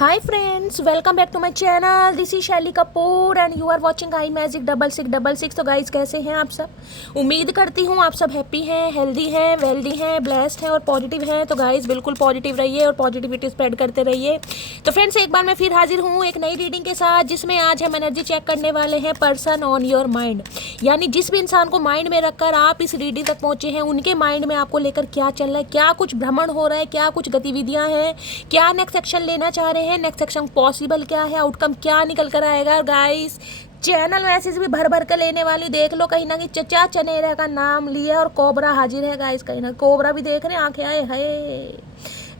Hi friends, welcome back to my channel. This is शैली Kapoor and you are watching I magic 6666। तो guys कैसे हैं आप सब? उम्मीद करती हूँ आप सब हैप्पी हैं, हेल्दी हैं, वेल्दी हैं, ब्लेस्ड हैं और पॉजिटिव हैं। तो गाइस बिल्कुल पॉजिटिव रहिए और पॉजिटिविटी स्प्रेड करते रहिए। तो फ्रेंड्स एक बार मैं फिर हाजिर हूँ एक नई रीडिंग के साथ, जिसमें आज हम एनर्जी चेक करने वाले हैं पर्सन ऑन योर माइंड। यानी जिस भी इंसान को माइंड में रखकर आप इस रीडिंग तक पहुँचे हैं, उनके माइंड में आपको लेकर क्या चल रहा है, क्या कुछ भ्रमण हो रहा है, क्या कुछ गतिविधियाँ हैं, क्या नेक्स्ट एक्शन लेना चाह रहे हैं, नेक्स्ट एक्शन पॉसिबल क्या है, आउटकम क्या निकल कर आएगा। गाइस चैनल मैसेज भी भर भर कर लेने वाली, देख लो कहीं ना कहीं चचा चनेरा का नाम लिया और कोबरा हाजिर है। गाइस कहीं ना कोबरा भी देख रहे हैं, आंखें आए है,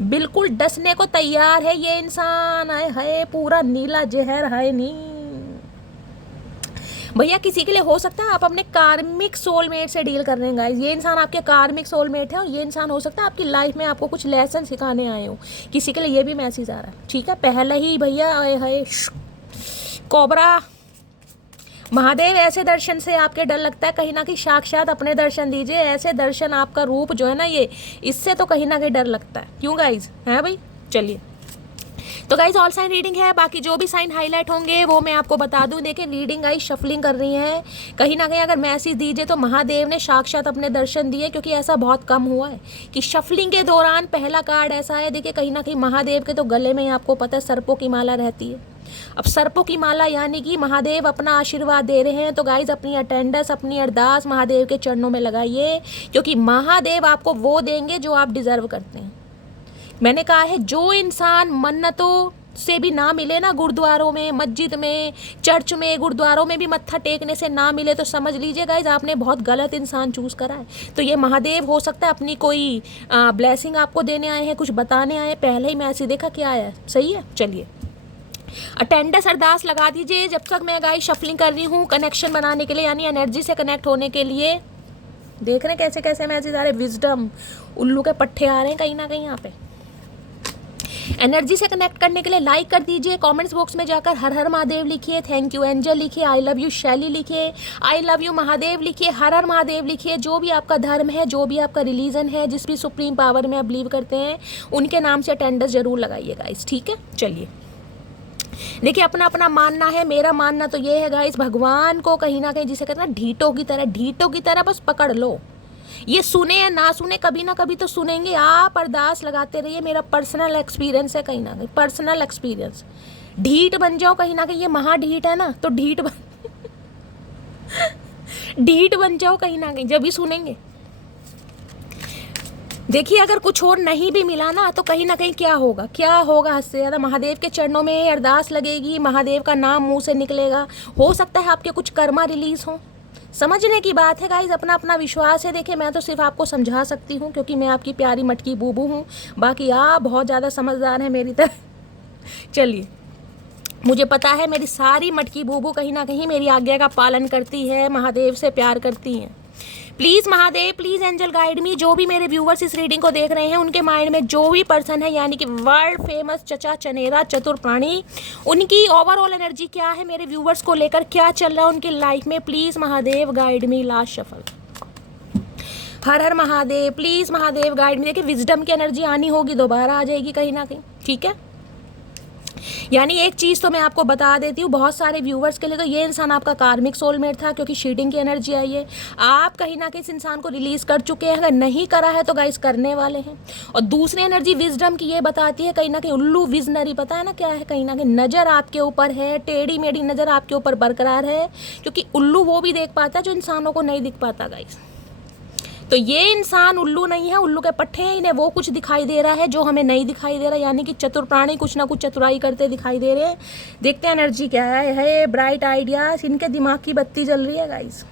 बिल्कुल डसने को तैयार है ये इंसान। आए है पूरा नीला जहर है नी भैया। किसी के लिए हो सकता है आप अपने कार्मिक सोलमेट से डील कर रहे हैं गाइस। ये इंसान आपके कार्मिक सोलमेट है और ये इंसान हो सकता है आपकी लाइफ में आपको कुछ लेसन सिखाने आए हो। किसी के लिए ये भी मैसेज आ रहा है, ठीक है। पहले ही भैया आए है कोबरा महादेव, ऐसे दर्शन से आपके डर लगता है, कहीं ना कहीं साक्षात अपने दर्शन दीजिए। ऐसे दर्शन आपका रूप जो है ना ये, इससे तो कहीं ना कहीं डर लगता है। क्यों गाइज है भाई? चलिए तो गाइज ऑल साइन रीडिंग है, बाकी जो भी साइन हाईलाइट होंगे वो मैं आपको बता दूं। देखिए रीडिंग गाइज शफलिंग कर रही है, कहीं ना कहीं अगर मैसेज दीजिए तो महादेव ने साक्षात अपने दर्शन दिए, क्योंकि ऐसा बहुत कम हुआ है कि शफलिंग के दौरान पहला कार्ड ऐसा है। देखिए कहीं ना कहीं महादेव के तो गले में आपको पता है सर्पों की माला रहती है। अब सर्पों की माला यानी कि महादेव अपना आशीर्वाद दे रहे हैं। तो गाइज अपनी अटेंडेंस, अपनी अरदास महादेव के चरणों में लगाइए, क्योंकि महादेव आपको वो देंगे जो आप डिजर्व करते हैं। मैंने कहा है जो इंसान मन्नतों से भी ना मिले ना, गुरुद्वारों में, मस्जिद में, चर्च में, गुरुद्वारों में भी मत्था टेकने से ना मिले, तो समझ लीजिए गाइज आपने बहुत गलत इंसान चूज करा है। तो ये महादेव हो सकता है अपनी कोई ब्लेसिंग आपको देने आए हैं, कुछ बताने आए हैं। पहले ही मैं ऐसे देखा क्या आया, सही है। चलिए अटेंडेंस अरदास लगा दीजिए जब तक मैं गाइज शफलिंग कर रही हूँ, कनेक्शन बनाने के लिए, यानी एनर्जी से कनेक्ट होने के लिए। देख रहे हैं कैसे कैसे मैसेज आ रहे हैं, विजडम उल्लू के पट्टे आ रहे हैं कहीं ना कहीं यहाँ पे। एनर्जी से कनेक्ट करने के लिए लाइक कर दीजिए, कमेंट्स बॉक्स में जाकर हर हर महादेव लिखिए, थैंक यू एंजल लिखिए, आई लव यू शैली लिखिए, आई लव यू महादेव लिखिए, हर हर महादेव लिखिए। जो भी आपका धर्म है, जो भी आपका रिलीजन है, जिस भी सुप्रीम पावर में आप बिलीव करते हैं, उनके नाम से अटेंडेंस जरूर लगाइए गाइस, ठीक है। चलिए देखिए अपना अपना मानना है, मेरा मानना तो ये है गाइस, भगवान को कहीं ना कहीं जिसे कहते हैं ढीटों की तरह बस पकड़ लो। ये सुने या ना सुने, कभी ना कभी तो सुनेंगे। आप अरदास लगाते रहिए, मेरा पर्सनल एक्सपीरियंस है, कहीं ना कहीं पर्सनल एक्सपीरियंस। ढीठ बन जाओ कहीं ना कहीं, ये महाढीठ है ना, तो ढीठ बन जाओ कहीं ना कहीं, जब भी सुनेंगे। देखिए अगर कुछ और नहीं भी मिला ना, तो कहीं ना कहीं क्या होगा हद से ज़्यादा महादेव के चरणों में अरदास लगेगी, महादेव का नाम मुंह से निकलेगा। हो सकता है आपके कुछ कर्मा रिलीज हो, समझने की बात है गाइज, अपना अपना विश्वास है। देखिए मैं तो सिर्फ आपको समझा सकती हूँ, क्योंकि मैं आपकी प्यारी मटकी बूबू हूँ, बाकी आप बहुत ज़्यादा समझदार हैं मेरी तरह। चलिए मुझे पता है मेरी सारी मटकी बूबू कहीं ना कहीं मेरी आज्ञा का पालन करती है, महादेव से प्यार करती हैं। Please Mahadev, please angel guide me. जो भी मेरे व्यूवर्स इस रीडिंग को देख रहे हैं, उनके माइंड में जो भी पर्सन है, यानी कि वर्ल्ड फेमस चचा चनेरा चतुर प्राणी, उनकी ओवरऑल एनर्जी क्या है, मेरे व्यूवर्स को लेकर क्या चल रहा है उनकी लाइफ में, please Mahadev guide me. Last shuffle, her Har Mahadev, please Mahadev guide me. देखिए विजडम की एनर्जी आनी होगी, दोबारा आ जाएगी कहीं ना कहीं, ठीक है। यानी एक चीज़ तो मैं आपको बता देती हूँ, बहुत सारे व्यूवर्स के लिए तो ये इंसान आपका कार्मिक सोलमेट था, क्योंकि शीडिंग की एनर्जी आई है। आप कहीं ना कहीं इस इंसान को रिलीज़ कर चुके हैं, अगर नहीं करा है तो गाइस करने वाले हैं। और दूसरी एनर्जी विजडम की ये बताती है, कहीं ना कहीं उल्लू विजनरी, पता है ना क्या है, कहीं ना कहीं नज़र आपके ऊपर है, टेढ़ी मेढ़ी नज़र आपके ऊपर बरकरार है, क्योंकि उल्लू वो भी देख पाता है जो इंसानों को नहीं दिख पाता गाइस। तो ये इंसान उल्लू नहीं है, उल्लू के पट्टे हैं, इन्हें वो कुछ दिखाई दे रहा है जो हमें नहीं दिखाई दे रहा, यानी कि चतुर प्राणी कुछ ना कुछ चतुराई करते दिखाई दे रहे हैं। देखते हैं एनर्जी क्या है। ब्राइट आइडियाज, इनके दिमाग की बत्ती जल रही है guys.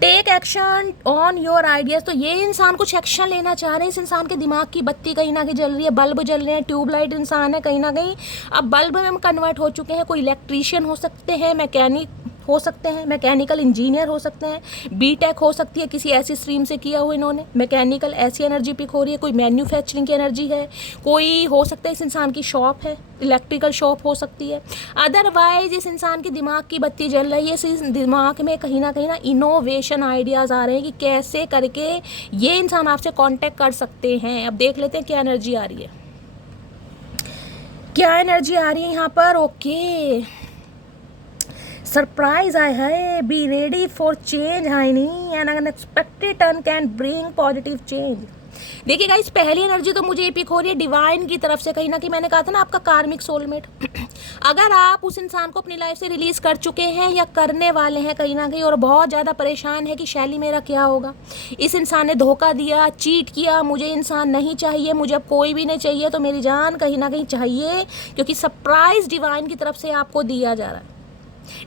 Take action on your ideas. तो ये इंसान कुछ एक्शन लेना चाह रहे हैं, इस इंसान के दिमाग की बत्ती कहीं ना कहीं जल रही है, बल्ब जल रहे हैं, ट्यूबलाइट इंसान है कहीं ना कहीं, अब बल्ब में हम कन्वर्ट हो चुके हैं। कोई इलेक्ट्रीशियन हो सकते हैं, मैकेनिक हो सकते हैं, मैकेनिकल इंजीनियर हो सकते हैं, बीटेक हो सकती है, किसी ऐसी स्ट्रीम से किया हुआ इन्होंने, मैकेनिकल ऐसी एनर्जी पिक हो रही है। कोई मैन्युफैक्चरिंग की एनर्जी है, कोई हो सकता है इस इंसान की शॉप है, इलेक्ट्रिकल शॉप हो सकती है। अदरवाइज इस इंसान की दिमाग की बत्ती जल रही है, इस दिमाग में कहीं ना इनोवेशन आइडियाज़ आ रहे हैं कि कैसे करके ये इंसान आपसे कांटेक्ट कर सकते हैं। अब देख लेते हैं क्या एनर्जी आ रही है। क्या एनर्जी आ रही है यहाँ पर? ओके, सरप्राइज आए है, बी रेडी फॉर चेंज है नहीं, N unexpected turn can bring positive change. देखिए गाइस, पहली एनर्जी तो मुझे ये पिक हो रही है डिवाइन की तरफ से, कहीं ना कहीं मैंने कहा था ना आपका कार्मिक सोलमेट। अगर आप उस इंसान को अपनी लाइफ से रिलीज कर चुके हैं या करने वाले हैं कहीं ना कहीं, और बहुत ज़्यादा परेशान है कि शैली मेरा क्या होगा, इस इंसान ने धोखा दिया, चीट किया, मुझे इंसान नहीं चाहिए, मुझे अब कोई भी नहीं चाहिए, तो मेरी जान कहीं ना कहीं चाहिए, क्योंकि सरप्राइज डिवाइन की तरफ से आपको दिया जा रहा है।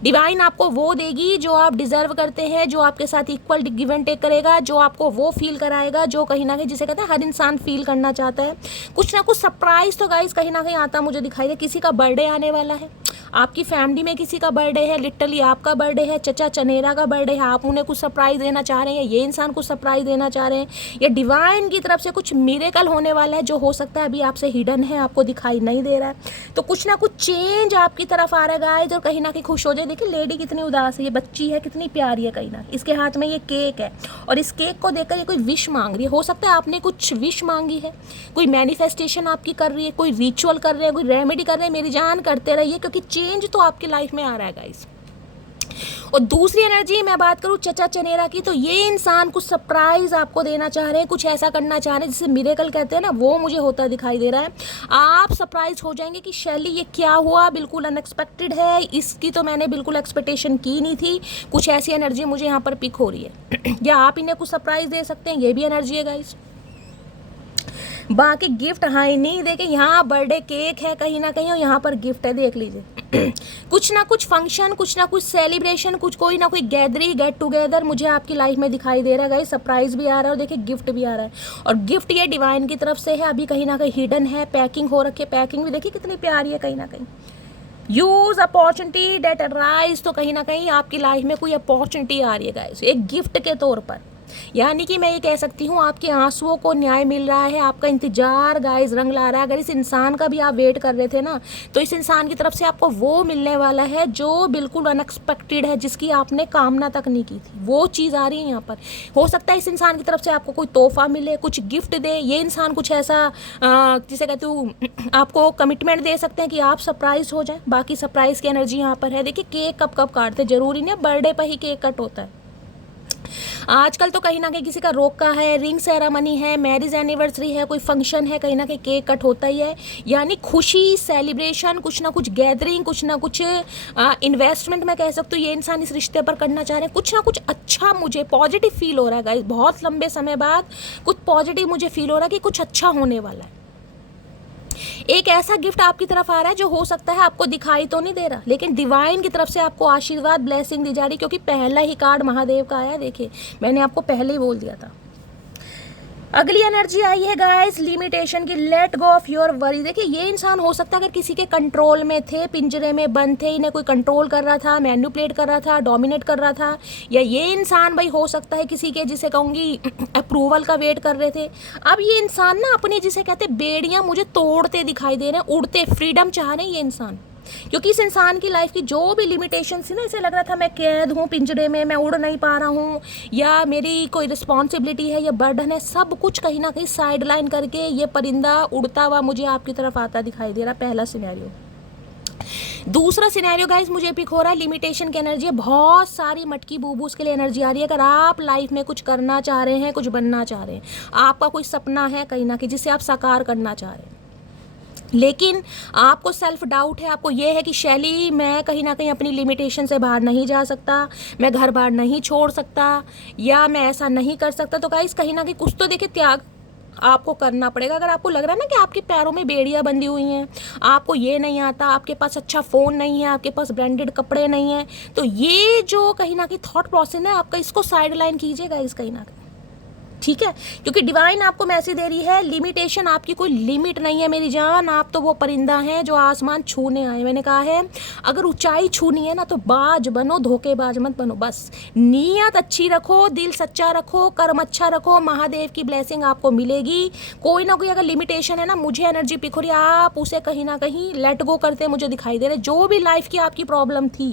डिवाइन आपको वो देगी जो आप डिजर्व करते हैं, जो आपके साथ इक्वल गिव एंड टेक करेगा, जो आपको वो फील कराएगा जो कहीं ना कहीं, जिसे कहते हैं हर इंसान फील करना चाहता है। कुछ ना कुछ सरप्राइज तो गाइस कहीं ना कहीं आता मुझे दिखाई दे। किसी का बर्थडे आने वाला है, आपकी फैमिली में किसी का बर्थडे है, लिटरली आपका बर्थडे है, चचा चनेरा का बर्थडे है, आप उन्हें कुछ सरप्राइज देना चाह रहे हैं, ये इंसान कुछ सरप्राइज देना चाह रहे हैं, या डिवाइन की तरफ से कुछ मिरेकल होने वाला है जो हो सकता है अभी आपसे हिडन है, आपको दिखाई नहीं दे रहा है। तो कुछ ना कुछ चेंज आपकी तरफ आ रहा है गाइस, और कहीं ना कहीं खुश हो जाए। देखिए लेडी कितनी उदास है, ये बच्ची है कितनी प्यारी है, कहीं ना इसके हाथ में ये केक है, और इस केक को देखकर ये कोई विश मांग रही है। हो सकता है आपने कुछ विश मांगी है, कोई मैनिफेस्टेशन आपकी कर रही है, कोई रिचुअल कर रहे हैं, कोई रेमेडी कर रहे हैं, मेरी जान करते रहिए, क्योंकि चेंज तो आपकी लाइफ में आ रहा है गाइस। और दूसरी एनर्जी मैं बात करूं चचा चनेरा की, तो ये इंसान कुछ सरप्राइज आपको देना चाह रहे हैं, कुछ ऐसा करना चाह रहे हैं जिसे मिरेकल कहते हैं ना, वो मुझे होता दिखाई दे रहा है। आप सरप्राइज हो जाएंगे कि शैली ये क्या हुआ, बिल्कुल अनएक्सपेक्टेड है, इसकी तो मैंने बिल्कुल एक्सपेक्टेशन की नहीं थी। कुछ ऐसी एनर्जी मुझे यहाँ पर पिक हो रही है। या आप इन्हें कुछ सरप्राइज दे सकते हैं, ये भी एनर्जी है गाइस। बाकी गिफ्ट हाँ ही नहीं, देखे यहाँ बर्थडे केक है कहीं ना कहीं, और यहाँ पर गिफ्ट है, देख लीजिए। कुछ ना कुछ फंक्शन, कुछ ना कुछ सेलिब्रेशन, कुछ कोई ना कोई गैदरिंग, गेट टुगेदर मुझे आपकी लाइफ में दिखाई दे रहा है गाइस। सरप्राइज भी आ रहा है और देखिए गिफ्ट भी आ रहा है, और गिफ्ट ये डिवाइन की तरफ से है, अभी कहीं ना कहीं हिडन है, पैकिंग हो रखी है, पैकिंग भी देखिए कितनी प्यारी है कहीं ना कहीं। यूज अपॉर्चुनिटी डेट अराइज, तो कहीं ना कहीं आपकी लाइफ में कोई अपॉर्चुनिटी आ रही है गाइस एक गिफ्ट के तौर पर। यानी कि मैं ये कह सकती हूँ आपके आंसुओं को न्याय मिल रहा है, आपका इंतजार गाइस रंग ला रहा है। अगर इस इंसान का भी आप वेट कर रहे थे ना, तो इस इंसान की तरफ से आपको वो मिलने वाला है जो बिल्कुल अनएक्सपेक्टेड है, जिसकी आपने कामना तक नहीं की थी, वो चीज़ आ रही है यहाँ पर। हो सकता है इस इंसान की तरफ से आपको कोई तोहफा मिले, कुछ गिफ्ट दे, ये इंसान कुछ ऐसा जिसे कहते हो आपको कमिटमेंट दे सकते हैं कि आप सरप्राइज हो जाए। बाकी सरप्राइज की एनर्जी यहाँ पर है। देखिए केक कब कब काटते, जरूरी नहीं बर्थडे पर ही केक कट होता है। आजकल तो कहीं ना कहीं किसी का रोका है, रिंग सेरेमनी है, मैरिज एनिवर्सरी है, कोई फंक्शन है, कहीं ना कहीं केक कट होता ही है। यानी खुशी, सेलिब्रेशन, कुछ ना कुछ गैदरिंग, कुछ ना कुछ इन्वेस्टमेंट मैं कह सकती हूँ ये इंसान इस रिश्ते पर करना चाह रहे हैं। कुछ ना कुछ अच्छा मुझे पॉजिटिव फील हो रहा है गाइस, बहुत लंबे समय बाद कुछ पॉजिटिव मुझे फील हो रहा है कि कुछ अच्छा होने वाला है। एक ऐसा गिफ्ट आपकी तरफ आ रहा है जो हो सकता है आपको दिखाई तो नहीं दे रहा, लेकिन डिवाइन की तरफ से आपको आशीर्वाद, ब्लेसिंग दी जा रही, क्योंकि पहला ही कार्ड महादेव का आया। देखिए मैंने आपको पहले ही बोल दिया था। अगली एनर्जी आई है गाइस लिमिटेशन की, let go of your worry. देखिए ये इंसान हो सकता है अगर किसी के कंट्रोल में थे, पिंजरे में बंद थे, इन्हें कोई कंट्रोल कर रहा था, मैनिपुलेट कर रहा था, डोमिनेट कर रहा था, या ये इंसान भाई हो सकता है किसी के जिसे कहूँगी अप्रूवल का वेट कर रहे थे। अब ये इंसान ना अपनी जिसे कहते बेड़ियाँ मुझे तोड़ते दिखाई दे रहे हैं, उड़ते, फ्रीडम चाह रहे हैं ये इंसान, क्योंकि इस इंसान की लाइफ की जो भी लिमिटेशन थी ना, इसे लग रहा था मैं कैद हूँ पिंजरे में, मैं उड़ नहीं पा रहा हूँ, या मेरी कोई रिस्पॉन्सिबिलिटी है या बर्डन है, सब कुछ कहीं ना कहीं साइड लाइन करके ये परिंदा उड़ता हुआ मुझे आपकी तरफ आता दिखाई दे रहा। पहला सिनेरियो। दूसरा सिनेरियो गाइस मुझे पिक हो रहा है लिमिटेशन की एनर्जी है, बहुत सारी मटकी बूबूस के लिए एनर्जी आ रही है। अगर आप लाइफ में कुछ करना चाह रहे हैं, कुछ बनना चाह रहे हैं, आपका कोई सपना है कहीं ना कहीं जिसे आप साकार करना चाह रहे हैं, लेकिन आपको सेल्फ डाउट है, आपको ये है कि शैली मैं कहीं ना कहीं अपनी लिमिटेशन से बाहर नहीं जा सकता, मैं घर बार नहीं छोड़ सकता, या मैं ऐसा नहीं कर सकता, तो गाइस कहीं ना कहीं कुछ तो देखिए त्याग आपको करना पड़ेगा। अगर आपको लग रहा है ना कि आपके पैरों में बेड़ियाँ बंधी हुई हैं, आपको ये नहीं आता, आपके पास अच्छा फ़ोन नहीं है, आपके पास ब्रांडेड कपड़े नहीं हैं, तो ये जो कहीं ना कहीं थॉट प्रोसेस है आपका, इसको साइड लाइन कीजिएगा इस कहीं ना कहीं, ठीक है, क्योंकि डिवाइन आपको मैसेज दे रही है लिमिटेशन आपकी कोई लिमिट नहीं है मेरी जान, आप तो वो परिंदा हैं जो आसमान छूने आए। मैंने कहा है अगर ऊंचाई छूनी है ना तो बाज बनो, धोखेबाज मत बनो, बस नीयत अच्छी रखो, दिल सच्चा रखो, कर्म अच्छा रखो, महादेव की ब्लेसिंग आपको मिलेगी। कोई ना कोई अगर लिमिटेशन है ना, मुझे एनर्जी पिक हो रही है, आप उसे कहीं ना कहीं लेट गो करते मुझे दिखाई दे रहे। जो भी लाइफ की आपकी प्रॉब्लम थी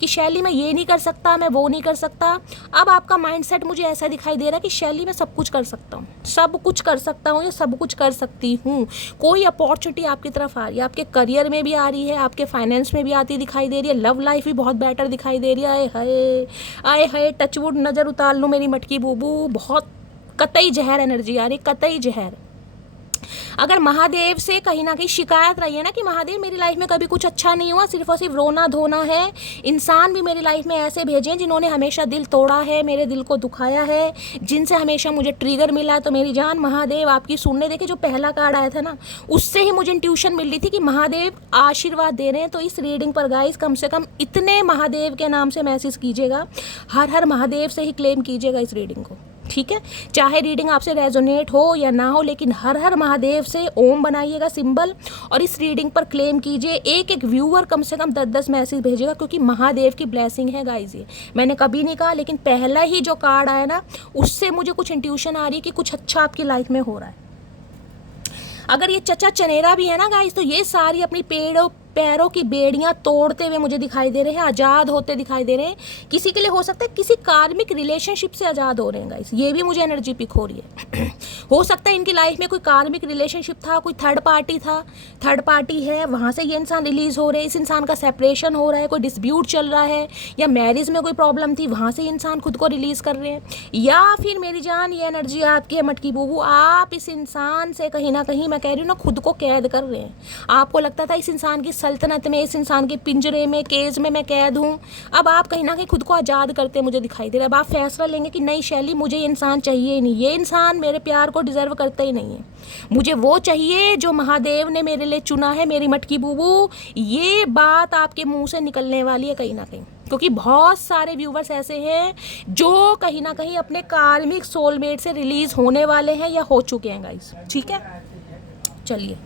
कि शैली मैं ये नहीं कर सकता, मैं वो नहीं कर सकता, अब आपका माइंड सेट मुझे ऐसा दिखाई दे रहा है कि शैली में सब कुछ कर सकता हूँ, सब कुछ कर सकता हूँ या सब कुछ कर सकती हूँ। कोई अपॉर्चुनिटी आपकी तरफ आ रही है, आपके करियर में भी आ रही है, आपके फाइनेंस में भी आती दिखाई दे रही है, लव लाइफ भी बहुत बेटर दिखाई दे रही है। आए हाय, आए हाय, टचवुड, नज़र उतार लूँ मेरी मटकी बूबू, बहुत कतई जहर एनर्जी आ रही, कतई जहर। अगर महादेव से कहीं ना कहीं शिकायत रही है ना कि महादेव मेरी लाइफ में कभी कुछ अच्छा नहीं हुआ, सिर्फ और सिर्फ रोना धोना है, इंसान भी मेरी लाइफ में ऐसे भेजे जिन्होंने हमेशा दिल तोड़ा है, मेरे दिल को दुखाया है, जिनसे हमेशा मुझे ट्रिगर मिला है, तो मेरी जान महादेव आपकी सुनने देखिए जो पहला कार्ड आया था ना, उससे ही मुझे इंट्यूशन मिल रही थी कि महादेव आशीर्वाद दे रहे हैं। तो इस रीडिंग पर गाइस कम से कम इतने महादेव के नाम से मैसेज कीजिएगा, हर हर महादेव से ही क्लेम कीजिएगा इस रीडिंग को, ठीक है। चाहे रीडिंग आपसे रेजोनेट हो या ना हो, लेकिन हर हर महादेव से ओम बनाइएगा सिंबल और इस रीडिंग पर क्लेम कीजिए। एक एक व्यूअर कम से कम 10-10 मैसेज भेजेगा, क्योंकि महादेव की ब्लेसिंग है गाइस। ये मैंने कभी नहीं कहा, लेकिन पहला ही जो कार्ड आया ना, उससे मुझे कुछ इंट्यूशन आ रही है कि कुछ अच्छा आपकी लाइफ में हो रहा है। अगर ये चचा चनेरा भी है ना गाइस, तो ये सारी अपनी पैरों की बेड़ियां तोड़ते हुए मुझे दिखाई दे रहे हैं, आज़ाद होते दिखाई दे रहे हैं। किसी के लिए हो सकता है किसी कार्मिक रिलेशनशिप से आज़ाद हो रहे हैं गाइस, ये भी मुझे एनर्जी पिक हो रही है। हो सकता है इनकी लाइफ में कोई कार्मिक रिलेशनशिप था, कोई थर्ड पार्टी था, थर्ड पार्टी है, वहाँ से ये इंसान रिलीज हो रहे हैं, इस इंसान का सेपरेशन हो रहा है, कोई डिस्प्यूट चल रहा है, या मैरिज में कोई प्रॉब्लम थी, वहाँ से इंसान खुद को रिलीज कर रहे हैं। या फिर मेरी जान ये एनर्जी आपकी है मटकी बूबू, आप इस इंसान से कहीं ना कहीं, मैं कह रही हूँ ना, खुद को कैद कर रहे हैं। आपको लगता था इस इंसान की सल्तनत में, इस इंसान के पिंजरे में, केज में मैं कैद हूँ। अब आप कहीं ना कहीं खुद को आज़ाद करते मुझे दिखाई दे रहा है। अब आप फैसला लेंगे कि नहीं शैली, मुझे ये इंसान चाहिए ही नहीं, ये इंसान मेरे प्यार को डिजर्व करता ही नहीं है, मुझे वो चाहिए जो महादेव ने मेरे लिए चुना है। मेरी मटकी बूबू, ये बात आपके मुंह से निकलने वाली है कहीं ना कहीं, क्योंकि बहुत सारे व्यूवर्स ऐसे हैं जो कहीं ना कहीं अपने कार्मिक सोलमेट से रिलीज होने वाले हैं या हो चुके हैं गाइस, ठीक है। चलिए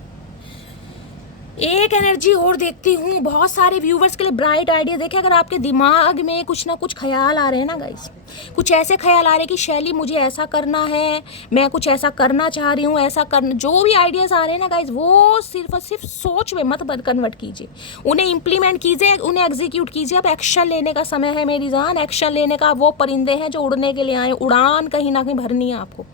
एक एनर्जी और देखती हूँ, बहुत सारे व्यूवर्स के लिए ब्राइट आइडिया। देखिए अगर आपके दिमाग में कुछ ना कुछ ख्याल आ रहे हैं ना गाइस, कुछ ऐसे ख्याल आ रहे हैं कि शैली मुझे ऐसा करना है, मैं कुछ ऐसा करना चाह रही हूँ, ऐसा करना, जो भी आइडियाज़ आ रहे हैं ना गाइस, वो सिर्फ और सिर्फ सोच में मत कन्वर्ट कीजिए, उन्हें इम्प्लीमेंट कीजिए, उन्हें एग्जीक्यूट कीजिए। अब एक्शन लेने का समय है मेरी जान, एक्शन लेने का। वो परिंदे हैं जो उड़ने के लिए आए, उड़ान कहीं ना कहीं भरनी है आपको।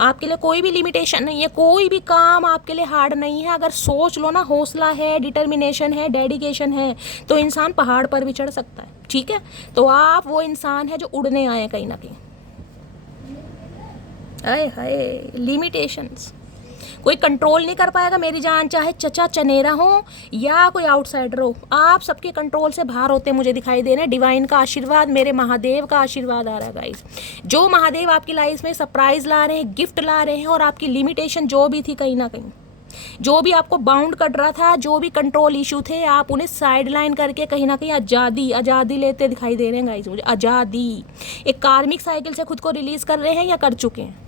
आपके लिए कोई भी लिमिटेशन नहीं है, कोई भी काम आपके लिए हार्ड नहीं है। अगर सोच लो ना, हौसला है, डिटर्मिनेशन है, डेडिकेशन है, तो इंसान पहाड़ पर भी चढ़ सकता है, ठीक है। तो आप वो इंसान है जो उड़ने आए कहीं ना कहीं। आए हाय, लिमिटेशंस कोई कंट्रोल नहीं कर पाएगा मेरी जान, चाहे चचा चनेरा हो या कोई आउटसाइडर हो, आप सबके कंट्रोल से बाहर होते मुझे दिखाई दे रहे हैं। डिवाइन का आशीर्वाद, मेरे महादेव का आशीर्वाद आ रहा है गाइस। जो महादेव आपकी लाइफ में सरप्राइज ला रहे हैं, गिफ्ट ला रहे हैं, और आपकी लिमिटेशन जो भी थी कहीं ना कहीं, जो भी आपको बाउंड कर रहा था, जो भी कंट्रोल इशू थे, आप उन्हें साइड लाइन करके कहीं ना कहीं आज़ादी लेते दिखाई दे रहे हैं गाइस मुझे। आज़ादी, एक कार्मिक साइकिल से खुद को रिलीज कर रहे हैं या कर चुके हैं।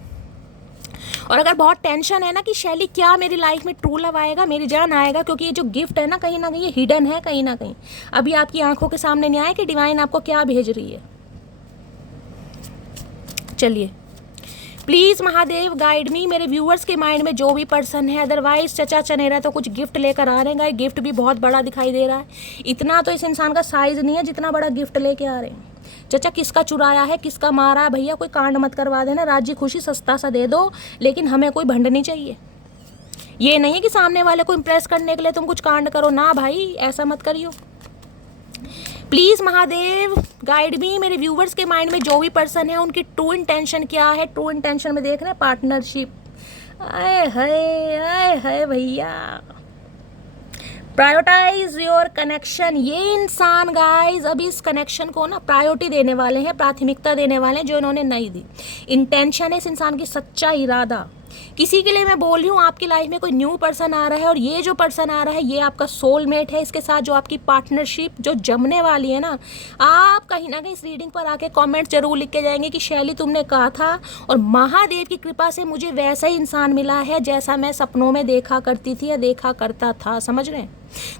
और अगर बहुत टेंशन है ना कि शैली क्या मेरी लाइफ में ट्रू लव आएगा, मेरी जान आएगा, क्योंकि ये जो गिफ्ट है ना कहीं ना कहीं ये हिडन है, कहीं ना कहीं अभी आपकी आंखों के सामने नहीं आया कि डिवाइन आपको क्या भेज रही है। चलिए प्लीज़ महादेव गाइड मी, मेरे व्यूअर्स के माइंड में जो भी पर्सन है। अदरवाइज चचा चनेरा तो कुछ गिफ्ट लेकर आ रहे हैं, गिफ्ट भी बहुत बड़ा दिखाई दे रहा है। इतना तो इस इंसान का साइज नहीं है जितना बड़ा गिफ्ट लेके आ रहे हैं। चचा किसका चुराया है, किसका मारा है, भैया कोई कांड मत करवा देना, राज्य खुशी सस्ता सा दे दो, लेकिन हमें कोई भंड नहीं चाहिए। ये नहीं है कि सामने वाले को इम्प्रेस करने के लिए तुम कुछ कांड करो, ना भाई ऐसा मत करियो। प्लीज़ महादेव गाइड मी, मेरे व्यूवर्स के माइंड में जो भी पर्सन है उनकी ट्रू इंटेंशन क्या है। ट्रू इंटेंशन में देख रहे हैं पार्टनरशिप। आए हाय भैया, प्रायोरिटाइज योर कनेक्शन। ये इंसान गाइज अभी इस कनेक्शन को ना प्रायोरिटी देने वाले हैं, प्राथमिकता देने वाले हैं, जो इन्होंने नहीं दी। इंटेंशन है इस इंसान की, सच्चा इरादा। किसी के लिए मैं बोल रही हूँ, आपकी लाइफ में कोई न्यू पर्सन आ रहा है, और ये जो पर्सन आ रहा है ये आपका सोलमेट है। इसके साथ जो आपकी पार्टनरशिप जो जमने वाली है ना, आप कहीं ना कहीं इस रीडिंग पर आके कमेंट जरूर लिख के जाएंगे कि शैली तुमने कहा था, और महादेव की कृपा से मुझे वैसा ही इंसान मिला है जैसा मैं सपनों में देखा करती थी या देखा करता था। समझ रहे हैं?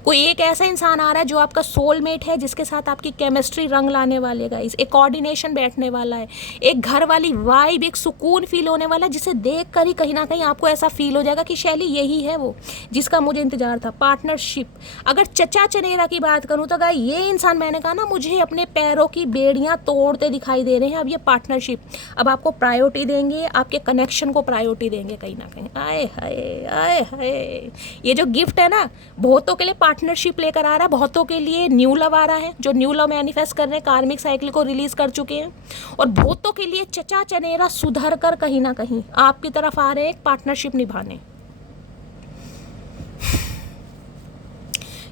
कोई एक ऐसा इंसान आ रहा है जो आपका सोलमेट है, जिसके साथ आपकी केमिस्ट्री रंग लाने वाली है गाइस, एक कोऑर्डिनेशन बैठने वाला है, एक घर वाली वाइब, एक सुकून फील होने वाला है, जिसे देख कर ही कहीं ना कहीं आपको ऐसा फील हो जाएगा कि शैली यही है वो जिसका मुझे इंतजार था। पार्टनरशिप, अगर चचा चनेरा की बात करूँ तो गाइस ये इंसान, मैंने कहा ना, मुझे अपने पैरों की बेड़ियाँ तोड़ते दिखाई दे रहे हैं। अब ये पार्टनरशिप अब आपको प्रायोरिटी देंगे, आपके कनेक्शन को प्रायोरिटी देंगे कहीं ना कहीं। आए हाय आए हाय, ये जो गिफ्ट है ना, बहुतों के लिए पार्टनरशिप लेकर आ रहा है, बहुतों के लिए न्यू लव आ रहा है, जो न्यू लव मैनिफेस्ट कर रहे हैं, कार्मिक साइकिल को रिलीज कर चुके हैं, और बहुतों के लिए चचा चनेरा सुधर कर कहीं ना कहीं आपकी तरफ आ रहे हैं पार्टनरशिप निभाने।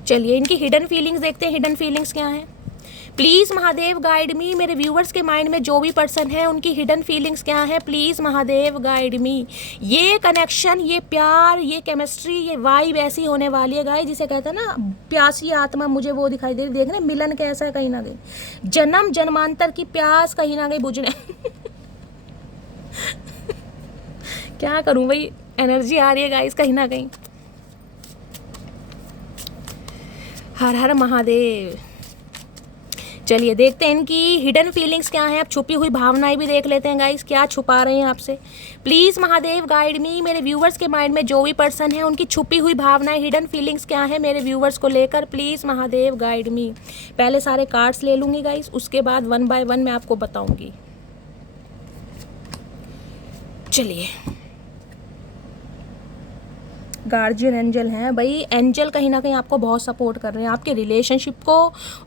चलिए इनकी हिडन फीलिंग्स देखते हैं, हिडन फीलिंग्स क्या हैं। प्लीज़ महादेव गाइड मी, मेरे व्यूवर्स के माइंड में जो भी पर्सन है उनकी हिडन फीलिंग्स क्या है, प्लीज़ महादेव गाइड मी। ये कनेक्शन, ये प्यार, ये केमिस्ट्री, ये वाइब ऐसी होने वाली है गाइस, जिसे कहते हैं ना प्यासी आत्मा, मुझे वो दिखाई दे रही। देख रहे हैं मिलन कैसा है, कहीं ना कहीं जन्म जन्मांतर की प्यास कहीं ना कहीं बुझने क्या करूं भाई, एनर्जी आ रही है गाइस कहीं ना कहीं। हर हर महादेव। चलिए देखते हैं इनकी हिडन फीलिंग्स क्या हैं। अब छुपी हुई भावनाएं भी देख लेते हैं गाइस, क्या छुपा रहे हैं आपसे। प्लीज़ महादेव गाइड मी, मेरे व्यूवर्स के माइंड में जो भी पर्सन है उनकी छुपी हुई भावनाएं, हिडन फीलिंग्स क्या है मेरे व्यूवर्स को लेकर, प्लीज़ महादेव गाइड मी। पहले सारे कार्ड्स ले लूँगी गाइस, उसके बाद 1 बाय 1 मैं आपको बताऊँगी। चलिए गार्जियन एंजल हैं भाई, एंजल कहीं ना कहीं आपको बहुत सपोर्ट कर रहे हैं, आपके रिलेशनशिप को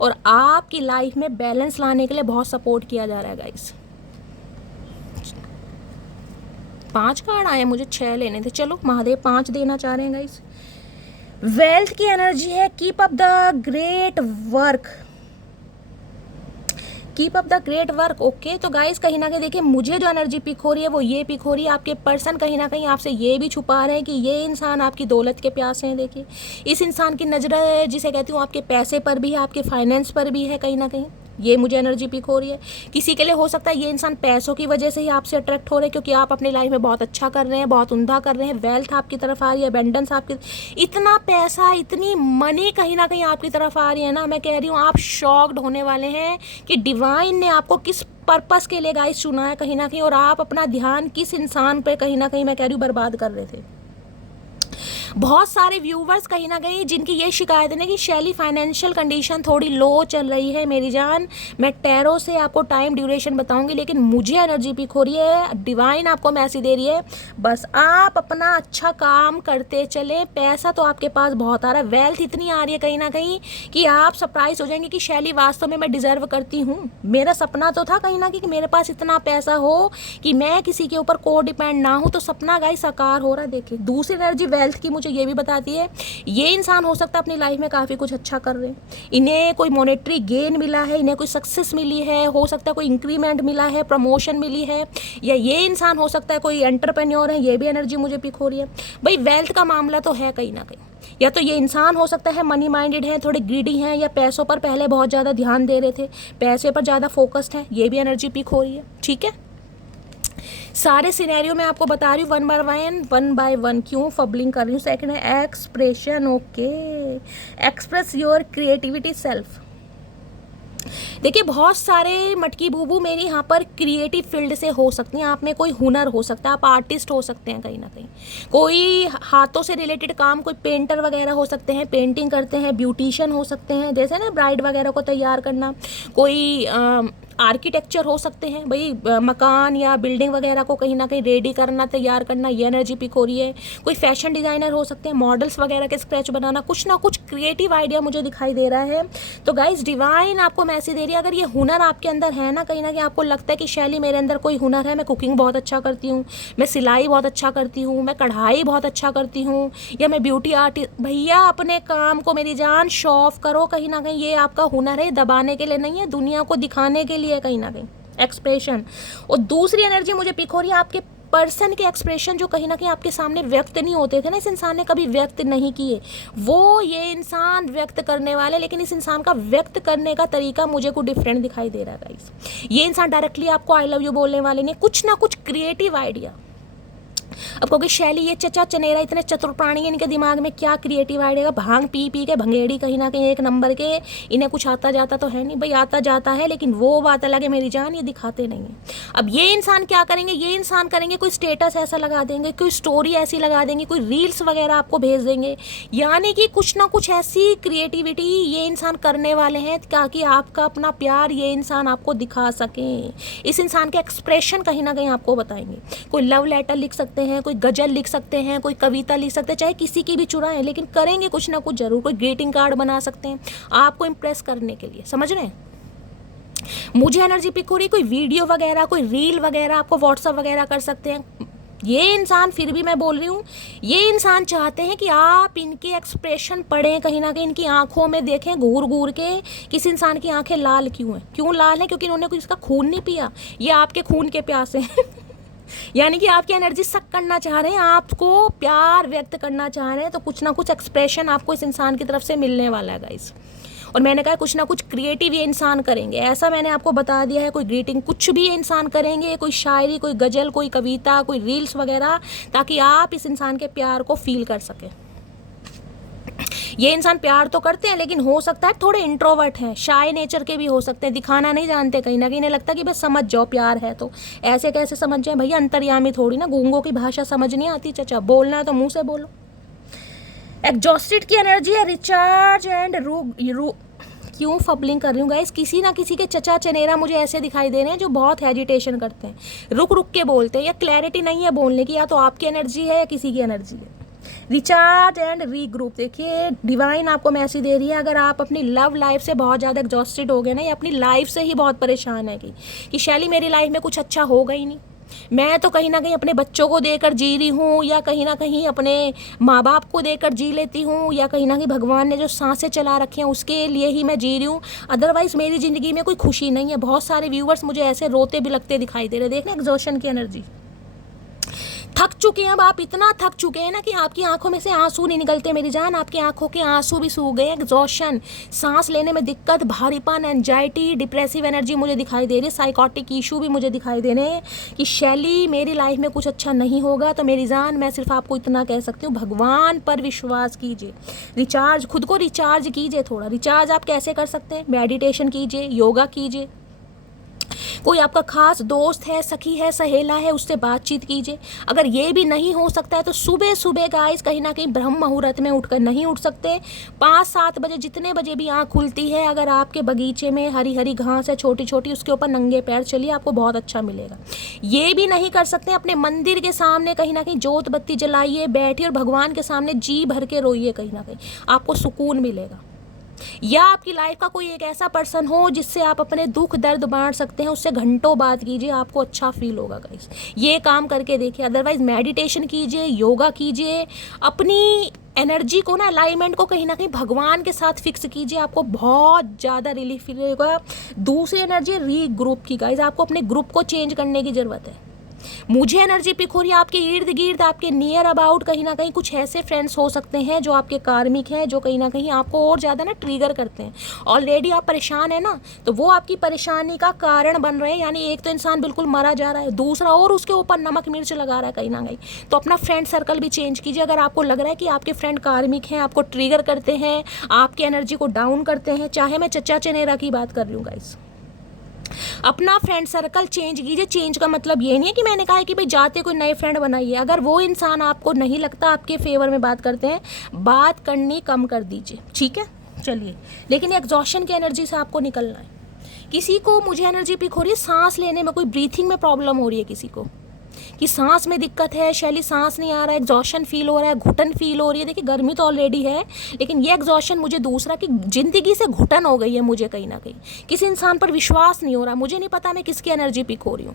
और आपकी लाइफ में बैलेंस लाने के लिए बहुत सपोर्ट किया जा रहा है गाइस। 5 कार्ड आए, मुझे 6 लेने थे, चलो महादेव 5 देना चाह रहे हैं गाइस। वेल्थ की एनर्जी है, keep up the great work, keep up the great work. Okay, तो गाइस कहीं ना कहीं देखिए मुझे जो एनर्जी पिक हो रही है वो ये पिक हो रही है, आपके पर्सन कहीं ना कहीं आपसे ये भी छुपा रहे हैं कि ये इंसान आपकी दौलत के प्यासे हैं। देखिए इस इंसान की नज़र जिसे कहती हूँ आपके पैसे पर भी है, आपके फाइनेंस पर भी है, कहीं ना कहीं ये मुझे एनर्जी पिक हो रही है। किसी के लिए हो सकता है ये इंसान पैसों की वजह से ही आपसे अट्रैक्ट हो रहे हैं, क्योंकि आप अपनी लाइफ में बहुत अच्छा कर रहे हैं, बहुत उम्दा कर रहे हैं, वेल्थ आपकी तरफ आ रही है, अबेंडेंस आपकी, इतना पैसा, इतनी मनी कहीं ना कहीं आपकी तरफ आ रही है ना, मैं कह रही हूँ आप शॉक्ड होने वाले हैं कि डिवाइन ने आपको किस पर्पस के लिए गाइस चुना है कहीं ना कहीं, और आप अपना ध्यान किस इंसान पर कहीं ना कहीं मैं कह रही हूँ बर्बाद कर रहे थे। बहुत सारे व्यूवर्स कहीं ना कहीं जिनकी ये शिकायत है ना कि शैली फाइनेंशियल कंडीशन थोड़ी लो चल रही है मेरी जान, मैं टैरो से आपको टाइम ड्यूरेशन बताऊंगी, लेकिन मुझे एनर्जी पिक हो रही है, डिवाइन आपको मैसेज दे रही है, बस आप अपना अच्छा काम करते चलें, पैसा तो आपके पास बहुत आ रहा है, वेल्थ इतनी आ रही है कहीं ना कहीं कि आप सरप्राइज हो जाएंगे कि शैली वास्तव में मैं डिजर्व करती हूँ। मेरा सपना तो था कहीं ना कहीं कि मेरे पास इतना पैसा हो कि मैं किसी के ऊपर को डिपेंड ना हूँ, तो सपना गाइस साकार हो रहा है। देखिए दूसरी एनर्जी वेल्थ की मुझे ये भी बताती है, ये इंसान हो सकता है अपनी लाइफ में काफ़ी कुछ अच्छा कर रहे हैं, इन्हें कोई मॉनेटरी गेन मिला है, इन्हें कोई सक्सेस मिली है, हो सकता है कोई इंक्रीमेंट मिला है, प्रमोशन मिली है, या ये इंसान हो सकता है कोई एंटरप्रेन्योर है, ये भी एनर्जी मुझे पिक हो रही है। भाई वेल्थ का मामला तो है कहीं ना कहीं, या तो ये इंसान हो सकता है मनी माइंडेड है, थोड़े ग्रीडी हैं, या पैसों पर पहले बहुत ज़्यादा ध्यान दे रहे थे, पैसे पर ज़्यादा फोकस्ड है, ये भी एनर्जी पिक हो रही है। ठीक है, सारे सिनेरियो मैं आपको बता रही हूँ 1 बाय 1 क्यों फबलिंग कर रही हूँ। सेकंड है expression, okay, express your creativity self. देखिए बहुत सारे मटकी बूबू मेरी यहाँ पर क्रिएटिव फील्ड से हो सकती हैं, आप में कोई हुनर हो सकता है, आप आर्टिस्ट हो सकते हैं कहीं ना कहीं, कोई हाथों से रिलेटेड काम, कोई पेंटर वगैरह हो सकते हैं, पेंटिंग करते हैं, ब्यूटिशियन हो सकते हैं, जैसे ना ब्राइड वगैरह को तैयार करना, कोई आर्किटेक्चर हो सकते हैं, भाई मकान या बिल्डिंग वगैरह को कहीं ना कहीं रेडी करना, तैयार करना, ये एनर्जी पिक हो रही है। कोई फैशन डिज़ाइनर हो सकते हैं, मॉडल्स वगैरह के स्केच बनाना, कुछ ना कुछ क्रिएटिव आइडिया मुझे दिखाई दे रहा है। तो गाइस डिवाइन आपको मैसेज दे रही है, अगर ये हुनर आपके अंदर है ना, कहीं आपको लगता है कि शैली मेरे अंदर कोई हुनर है, मैं कुकिंग बहुत अच्छा करती हूँ, मैं सिलाई बहुत अच्छा करती हूँ, मैं कढ़ाई बहुत अच्छा करती हूँ, या मैं ब्यूटी आर्टिस्ट, भैया अपने काम को मेरी जान शो ऑफ करो कहीं ना कहीं, ये आपका हुनर है, दबाने के लिए नहीं है, दुनिया को दिखाने के लिए कहीं ना कहीं एक्सप्रेशन। और दूसरी एनर्जी मुझे पिक हो रही है आपके पर्सन के एक्सप्रेशन, जो कहीं ना कहीं आपके सामने व्यक्त नहीं होते थे ना, इस इंसान ने कभी व्यक्त नहीं किए, वो ये इंसान व्यक्त करने वाले, लेकिन इस इंसान का व्यक्त करने का तरीका मुझे कुछ डिफरेंट दिखाई दे रहा है गाइस। ये इंसान डायरेक्टली आपको आई लव यू बोलने वाले नहीं, कुछ ना कुछ क्रिएटिव आइडिया, अब कहोगे शैली ये चचा चनेरा इतने चतुर प्राणी है, इनके दिमाग में क्या क्रिएटिव आइडिया, भांग पी पी के भंगेड़ी कहीं ना कहीं एक नंबर के, इन्हें कुछ आता जाता तो है नहीं। भाई आता जाता है, लेकिन वो बात अलग है मेरी जान, ये दिखाते नहीं है। अब ये इंसान क्या करेंगे, ये इंसान करेंगे कोई स्टेटस ऐसा लगा देंगे, कोई स्टोरी ऐसी लगा देंगे, कोई रील्स वगैरह आपको भेज देंगे, यानी कि कुछ ना कुछ ऐसी क्रिएटिविटी ये इंसान करने वाले हैं ताकि आपका अपना प्यार ये इंसान आपको दिखा सकें। इस इंसान के एक्सप्रेशन कहीं ना कहीं आपको बताएंगे। कोई लव लेटर लिख सकते हैं, कोई गजल लिख सकते हैं, कोई कविता लिख सकते हैं, चाहे किसी की भी चुराएं, लेकिन करेंगे कुछ ना कुछ जरूर। कोई ग्रीटिंग कार्ड बना सकते हैं आपको इम्प्रेस करने के लिए, समझ रहे हैं। मुझे एनर्जी पिक हो रही, कोई वीडियो वगैरह, कोई रील वगैरह आपको व्हाट्सअप वगैरह कर सकते हैं। ये इंसान, फिर भी मैं बोल रही हूँ, ये इंसान चाहते हैं कि आप इनके एक्सप्रेशन पढ़ें, कहीं ना कहीं इनकी आंखों में देखें घूर घूर के, किस इंसान की आंखें लाल क्यों हैं, क्यों लाल हैं, क्योंकि इन्होंने कोई इसका खून नहीं पिया, ये आपके खून के प्यासे हैं यानी कि आपकी एनर्जी सक करना चाह रहे हैं, आपको प्यार व्यक्त करना चाह रहे हैं, तो कुछ ना कुछ एक्सप्रेशन आपको इस इंसान की तरफ से मिलने वाला है गाइस। और मैंने कहा कुछ ना कुछ क्रिएटिव ये इंसान करेंगे, ऐसा मैंने आपको बता दिया है। कोई ग्रीटिंग कुछ भी ये इंसान करेंगे, कोई शायरी, कोई गज़ल, कोई कविता, कोई रील्स वगैरह, ताकि आप इस इंसान के प्यार को फील कर सकें। ये इंसान प्यार तो करते हैं, लेकिन हो सकता है थोड़े इंट्रोवर्ट हैं, शाय नेचर के भी हो सकते हैं, दिखाना नहीं जानते, कहीं ना कहीं इन्हें लगता है कि बस समझ जाओ प्यार है तो। ऐसे कैसे समझ जाए भैया, अंतर्यामी थोड़ी ना, गूंगों की भाषा समझ नहीं आती चचा, बोलना है तो मुंह से बोलो। एग्जॉस्टेड की एनर्जी है, रिचार्ज एंड क्यों फबलिंग कर रही हूँ गाइस, किसी ना किसी के चचा चनेरा मुझे ऐसे दिखाई दे रहे हैं जो बहुत हेजिटेशन करते हैं, रुक रुक के बोलते हैं, या क्लैरिटी नहीं है बोलने की, या तो आपकी एनर्जी है या किसी की एनर्जी है। रिचार्ज एंड रीग्रुप, देखिए डिवाइन आपको मैसेज दे रही है, अगर आप अपनी लव लाइफ से बहुत ज़्यादा एग्जॉस्टेड हो गए ना, या अपनी लाइफ से ही बहुत परेशान है कि शैली मेरी लाइफ में कुछ अच्छा होगा ही नहीं, मैं तो कहीं ना कहीं अपने बच्चों को देकर जी रही हूँ, या कहीं ना कहीं अपने माँ बाप को देकर जी लेती हूँ, या कहीं ना कहीं भगवान ने जो सांसें चला रखी हैं उसके लिए ही मैं जी रही हूँ, अदरवाइज़ मेरी ज़िंदगी में कोई खुशी नहीं है। बहुत सारे व्यूवर्स मुझे ऐसे रोते भी लगते दिखाई दे रहे, देखना एग्जॉशन की एनर्जी। थक चुके हैं अब आप, इतना थक चुके हैं ना कि आपकी आंखों में से आंसू नहीं निकलते मेरी जान, आपकी आंखों के आंसू भी सूख गए। एग्जॉशन, सांस लेने में दिक्कत, भारीपन, एंजाइटी, डिप्रेसिव एनर्जी मुझे दिखाई दे रही है, साइकोटिक इशू भी मुझे दिखाई दे रहे हैं कि शैली मेरी लाइफ में कुछ अच्छा नहीं होगा। तो मेरी जान, मैं सिर्फ आपको इतना कह सकती हूँ, भगवान पर विश्वास कीजिए, रिचार्ज, खुद को रिचार्ज कीजिए थोड़ा। रिचार्ज आप कैसे कर सकते हैं, मेडिटेशन कीजिए, योगा कीजिए, कोई आपका खास दोस्त है, सखी है, सहेला है, उससे बातचीत कीजिए। अगर ये भी नहीं हो सकता है तो सुबह सुबह गाइस कहीं ना कहीं ब्रह्म मुहूर्त में उठकर, नहीं उठ सकते 5-7 बजे, जितने बजे भी आँख खुलती है, अगर आपके बगीचे में हरी हरी घास है छोटी छोटी, उसके ऊपर नंगे पैर चलिए, आपको बहुत अच्छा मिलेगा। ये भी नहीं कर सकते, अपने मंदिर के सामने कहीं ना कहीं जोत बत्ती जलाइए, बैठिए और भगवान के सामने जी भर के रोइए, कहीं ना कहीं आपको सुकून मिलेगा। या आपकी लाइफ का कोई एक ऐसा पर्सन हो जिससे आप अपने दुख दर्द बांट सकते हैं, उससे घंटों बात कीजिए, आपको अच्छा फील होगा गाइस। ये काम करके देखिए, अदरवाइज मेडिटेशन कीजिए, योगा कीजिए, अपनी एनर्जी को ना, अलाइनमेंट को कहीं ना कहीं भगवान के साथ फिक्स कीजिए, आपको बहुत ज़्यादा रिलीफ फील होगा। दूसरी एनर्जी री ग्रुप की गाइस, आपको अपने ग्रुप को चेंज करने की ज़रूरत है। मुझे एनर्जी पिक हो रही है, आपके इर्द गिर्द, आपके नियर अबाउट कहीं ना कहीं कुछ ऐसे फ्रेंड्स हो सकते हैं जो आपके कार्मिक हैं, जो कहीं ना कहीं आपको और ज़्यादा ना ट्रिगर करते हैं। ऑलरेडी आप परेशान है ना, तो वो आपकी परेशानी का कारण बन रहे हैं। यानी एक तो इंसान बिल्कुल मरा जा रहा है, दूसरा और उसके ऊपर नमक मिर्च लगा रहा है कहीं ना कहीं। तो अपना फ्रेंड सर्कल भी चेंज कीजिए। अगर आपको लग रहा है कि आपके फ्रेंड कार्मिक हैं, आपको ट्रिगर करते हैं, आपकी एनर्जी को डाउन करते हैं, चाहे मैं चचा चनेरा की बात कर रही हूँ गाइस, अपना फ्रेंड सर्कल चेंज कीजिए। चेंज का मतलब ये नहीं है कि मैंने कहा है कि भाई जाते कोई नए फ्रेंड बनाइए। अगर वो इंसान आपको नहीं लगता आपके फेवर में बात करते हैं, बात करनी कम कर दीजिए, ठीक है। चलिए, लेकिन एग्जॉशन की एनर्जी से आपको निकलना है। किसी को, मुझे एनर्जी पिक हो रही है, सांस लेने में कोई ब्रीथिंग में प्रॉब्लम हो रही है, किसी को कि सांस में दिक्कत है, शैली सांस नहीं आ रहा है, एग्जॉशन फील हो रहा है, घुटन फील हो रही है। देखिए गर्मी तो ऑलरेडी है, लेकिन ये एग्जॉशन मुझे दूसरा कि ज़िंदगी से घुटन हो गई है मुझे, कहीं ना कहीं किसी इंसान पर विश्वास नहीं हो रहा। मुझे नहीं पता मैं किसकी एनर्जी पिक हो रही हूँ,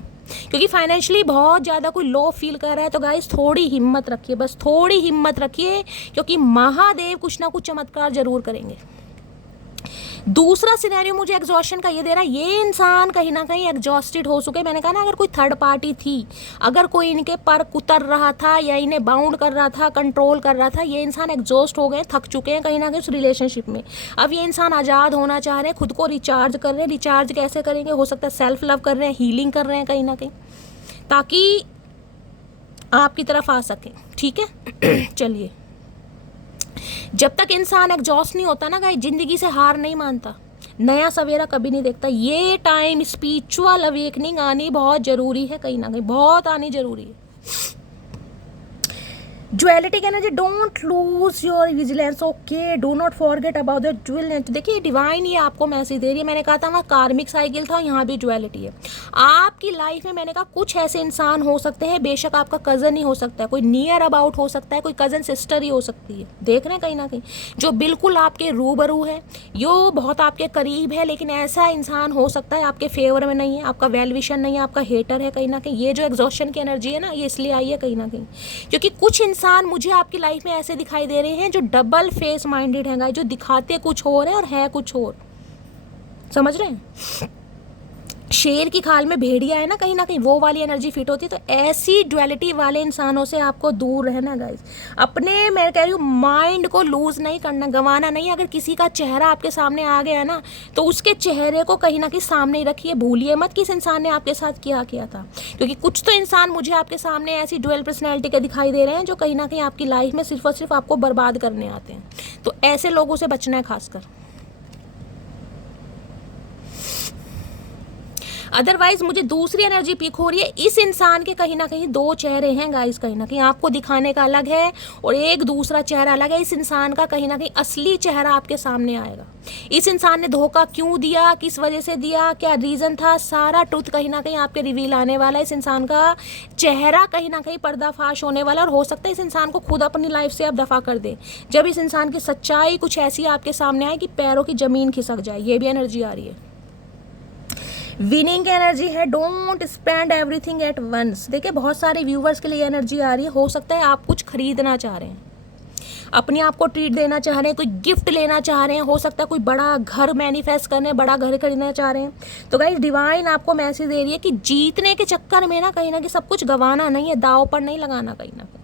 क्योंकि फाइनेंशियली बहुत ज़्यादा कोई लो फील कर रहा है। तो गाइस थोड़ी हिम्मत रखिए, बस थोड़ी हिम्मत रखिए, क्योंकि महादेव कुछ ना कुछ चमत्कार जरूर करेंगे। दूसरा सिनेरियो मुझे एग्जॉशन का ये दे रहा है, ये इंसान कहीं ना कहीं एग्जॉस्टेड हो चुके। मैंने कहा ना, अगर कोई थर्ड पार्टी थी, अगर कोई इनके पर कुतर रहा था या इन्हें बाउंड कर रहा था, कंट्रोल कर रहा था, ये इंसान एग्जॉस्ट हो गए, थक चुके हैं कहीं ना कहीं उस रिलेशनशिप में। अब ये इंसान आज़ाद होना चाह रहे हैं, खुद को रिचार्ज कर रहे हैं। रिचार्ज कैसे करेंगे, हो सकता है सेल्फ लव कर रहे हैं, हीलिंग कर रहे हैं कहीं ना कहीं, ताकि आपकी तरफ आ सकें, ठीक है। चलिए, जब तक इंसान एग्जॉस्ट नहीं होता ना गाइस, जिंदगी से हार नहीं मानता, नया सवेरा कभी नहीं देखता। ये टाइम स्पिरिचुअल अवेकनिंग आनी बहुत ज़रूरी है, कहीं ना कहीं बहुत आनी ज़रूरी है। Duality energy, don't lose your vigilance, okay, do not forget about the dual. देखिए डिवाइन ये आपको मैसेज दे रही है। मैंने कहा था वहाँ कार्मिक साइकिल था, यहाँ भी ड्युअलिटी है आपकी लाइफ में। मैंने कहा कुछ ऐसे इंसान हो सकते हैं, बेशक आपका कज़न ही हो सकता है, कोई नियर अबाउट हो सकता है, कोई कज़न सिस्टर ही हो सकती है, देख रहे हैं कहीं ना कहीं, जो बिल्कुल आपके रूबरू है, यो बहुत आपके करीब है, लेकिन ऐसा इंसान हो सकता है आपके फेवर में नहीं है, आपका वेल विशर नहीं है, आपका हेटर है कहीं ना कहीं। ये जो एग्जॉस्शन की एनर्जी है ना, ये इसलिए आई है कहीं ना कहीं क्योंकि कुछ इंसान मुझे आपकी लाइफ में ऐसे दिखाई दे रहे हैं जो डबल फेस माइंडेड हैं गाइस, जो दिखाते कुछ और है और है कुछ और, समझ रहे हैं। शेर की खाल में भेड़िया है ना, कहीं ना कहीं वो वाली एनर्जी फिट होती है। तो ऐसी ड्युअलिटी वाले इंसानों से आपको दूर रहना गाइस। अपने, मैं कह रही हूँ, माइंड को लूज नहीं करना, गंवाना नहीं। अगर किसी का चेहरा आपके सामने आ गया ना, तो उसके चेहरे को कहीं ना कहीं सामने ही रखिए, भूलिए मत कि इस इंसान ने आपके साथ क्या किया था। क्योंकि कुछ तो इंसान मुझे आपके सामने ऐसी ड्यूअल पर्सनैलिटी के दिखाई दे रहे हैं जो कहीं ना कहीं आपकी लाइफ में सिर्फ और सिर्फ आपको बर्बाद करने आते हैं। तो ऐसे लोगों से बचना है खासकर। अदरवाइज मुझे दूसरी एनर्जी पिक हो रही है, इस इंसान के कहीं ना कहीं दो चेहरे हैं गाइस, कहीं ना कहीं आपको दिखाने का अलग है और एक दूसरा चेहरा अलग है। इस इंसान का कहीं ना कहीं असली चेहरा आपके सामने आएगा। इस इंसान ने धोखा क्यों दिया, किस वजह से दिया, क्या रीज़न था, सारा ट्रुथ कहीं ना कहीं आपके रिवील आने वाला है। इस इंसान का चेहरा कहीं ना कहीं पर्दाफाश होने वाला, और हो सकता है इस इंसान को खुद अपनी लाइफ से आप दफ़ा कर दें। जब इस इंसान की सच्चाई कुछ ऐसी आपके सामने आए कि पैरों की ज़मीन खिसक जाए, ये भी एनर्जी आ रही है। विनिंग की एनर्जी है, don't spend everything at once. देखिए बहुत सारे व्यूवर्स के लिए एनर्जी आ रही है। हो सकता है आप कुछ खरीदना चाह रहे हैं, अपने आप को ट्रीट देना चाह रहे हैं, कोई गिफ्ट लेना चाह रहे हैं, हो सकता है कोई बड़ा घर मैनिफेस्ट करने, बड़ा घर खरीदना चाह रहे हैं। तो गाइस डिवाइन आपको मैसेज दे रही है कि जीतने के चक्कर में ना कहीं सब कुछ गंवाना नहीं है, दाव पर नहीं लगाना कहीं ना कहीं।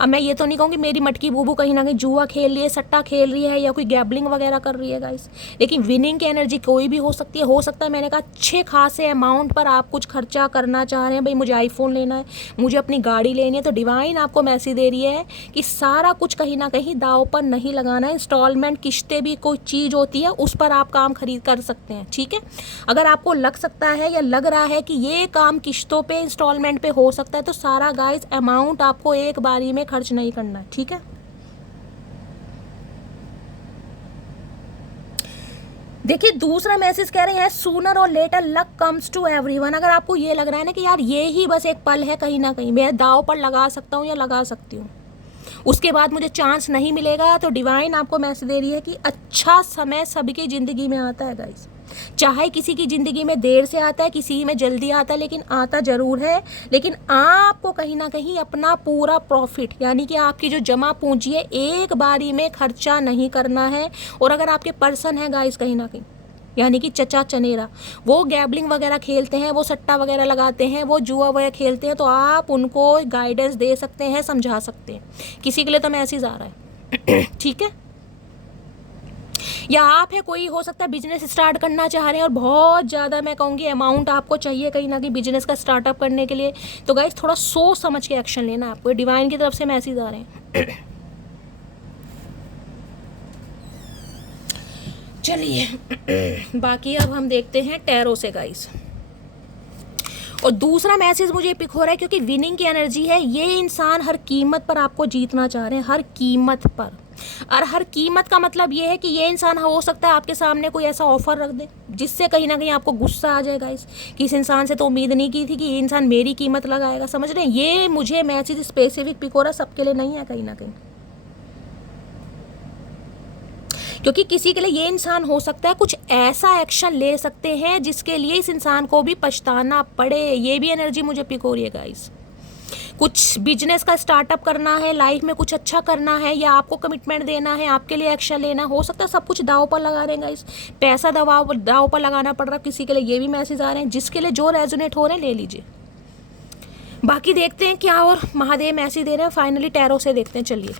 अब मैं ये तो नहीं कहूँगी मेरी मटकी बूबू कहीं ना कहीं जुआ खेल रही है, सट्टा खेल रही है, या कोई गैबलिंग वगैरह कर रही है गाइस, लेकिन विनिंग की एनर्जी कोई भी हो सकती है। हो सकता है मैंने कहा अच्छे खासे अमाउंट पर आप कुछ खर्चा करना चाह रहे हैं, भाई मुझे आईफोन लेना है, मुझे अपनी गाड़ी लेनी है। तो डिवाइन आपको मैसेज दे रही है कि सारा कुछ कहीं ना कहीं दाव पर नहीं लगाना है। इंस्टॉलमेंट किस्तें भी कोई चीज़ होती है, उस पर आप काम खरीद कर सकते हैं, ठीक है। अगर आपको लग सकता है या लग रहा है कि ये काम किस्तों पे, इंस्टॉलमेंट पे हो सकता है, तो सारा गाइस अमाउंट आपको एक बारी में खर्च नहीं करना है, ठीक है। देखिए दूसरा मैसेज कह रहे हैं सूनर और later luck comes to everyone. अगर आपको ये लग रहा है ना कि यार ये ही बस एक पल है, कहीं ना कहीं मैं दाव पर लगा सकता हूँ या लगा सकती हूँ, उसके बाद मुझे चांस नहीं मिलेगा, तो डिवाइन आपको मैसेज दे रही है कि अच्छा समय सबकी ज़िंदगी में आता है गाइस। चाहे किसी की ज़िंदगी में देर से आता है, किसी में जल्दी आता है, लेकिन आता ज़रूर है। लेकिन आपको कहीं ना कहीं अपना पूरा प्रॉफिट, यानी कि आपकी जो जमा पूंजी है, एक बारी में खर्चा नहीं करना है। और अगर आपके पर्सन है गाइस कहीं ना कहीं, यानी कि चचा चनेरा, वो गैबलिंग वगैरह खेलते हैं, वो सट्टा वगैरह लगाते हैं, वो जुआ वगैरह खेलते हैं, तो आप उनको गाइडेंस दे सकते हैं, समझा सकते हैं। किसी के लिए तो मैसेज आ रहा है ठीक है। या आप है कोई, हो सकता है बिजनेस स्टार्ट करना चाह रहे हैं और बहुत ज़्यादा मैं कहूँगी अमाउंट आपको चाहिए कहीं ना कहीं बिजनेस का स्टार्टअप करने के लिए, तो गाइस थोड़ा सोच समझ के एक्शन लेना है आपको। डिवाइन की तरफ से मैसेज आ रहे हैं चलिए बाकी अब हम देखते हैं टैरो से गाइस। और दूसरा मैसेज मुझे पिक हो रहा है क्योंकि विनिंग की एनर्जी है। ये इंसान हर कीमत पर आपको जीतना चाह रहे हैं, हर कीमत पर। और हर कीमत का मतलब ये है कि ये इंसान हो सकता है आपके सामने कोई ऐसा ऑफर रख दे जिससे कहीं ना कहीं आपको गुस्सा आ जाएगा कि इस इंसान से तो उम्मीद नहीं की थी कि ये इंसान मेरी कीमत लगाएगा, समझ रहे हैं। ये मुझे मैसेज स्पेसिफिक पिक हो रहा है, सबके लिए नहीं है कहीं ना कहीं, क्योंकि किसी के लिए ये इंसान हो सकता है कुछ ऐसा एक्शन ले सकते हैं जिसके लिए इस इंसान को भी पछताना पड़े। ये भी एनर्जी मुझे पिक हो रही है गाइस। कुछ बिजनेस का स्टार्टअप करना है, लाइफ में कुछ अच्छा करना है, या आपको कमिटमेंट देना है, आपके लिए एक्शन लेना, हो सकता है सब कुछ दाव पर लगा रहे हैं गाइस। पैसा दाव पर लगाना पड़ रहा है किसी के लिए, ये भी मैसेज आ रहे हैं। जिसके लिए जो रेजोनेट हो रहे हैं ले लीजिए। बाकी देखते हैं क्या और महादेव मैसेज दे रहे हैं। फाइनली टैरो से देखते हैं। चलिए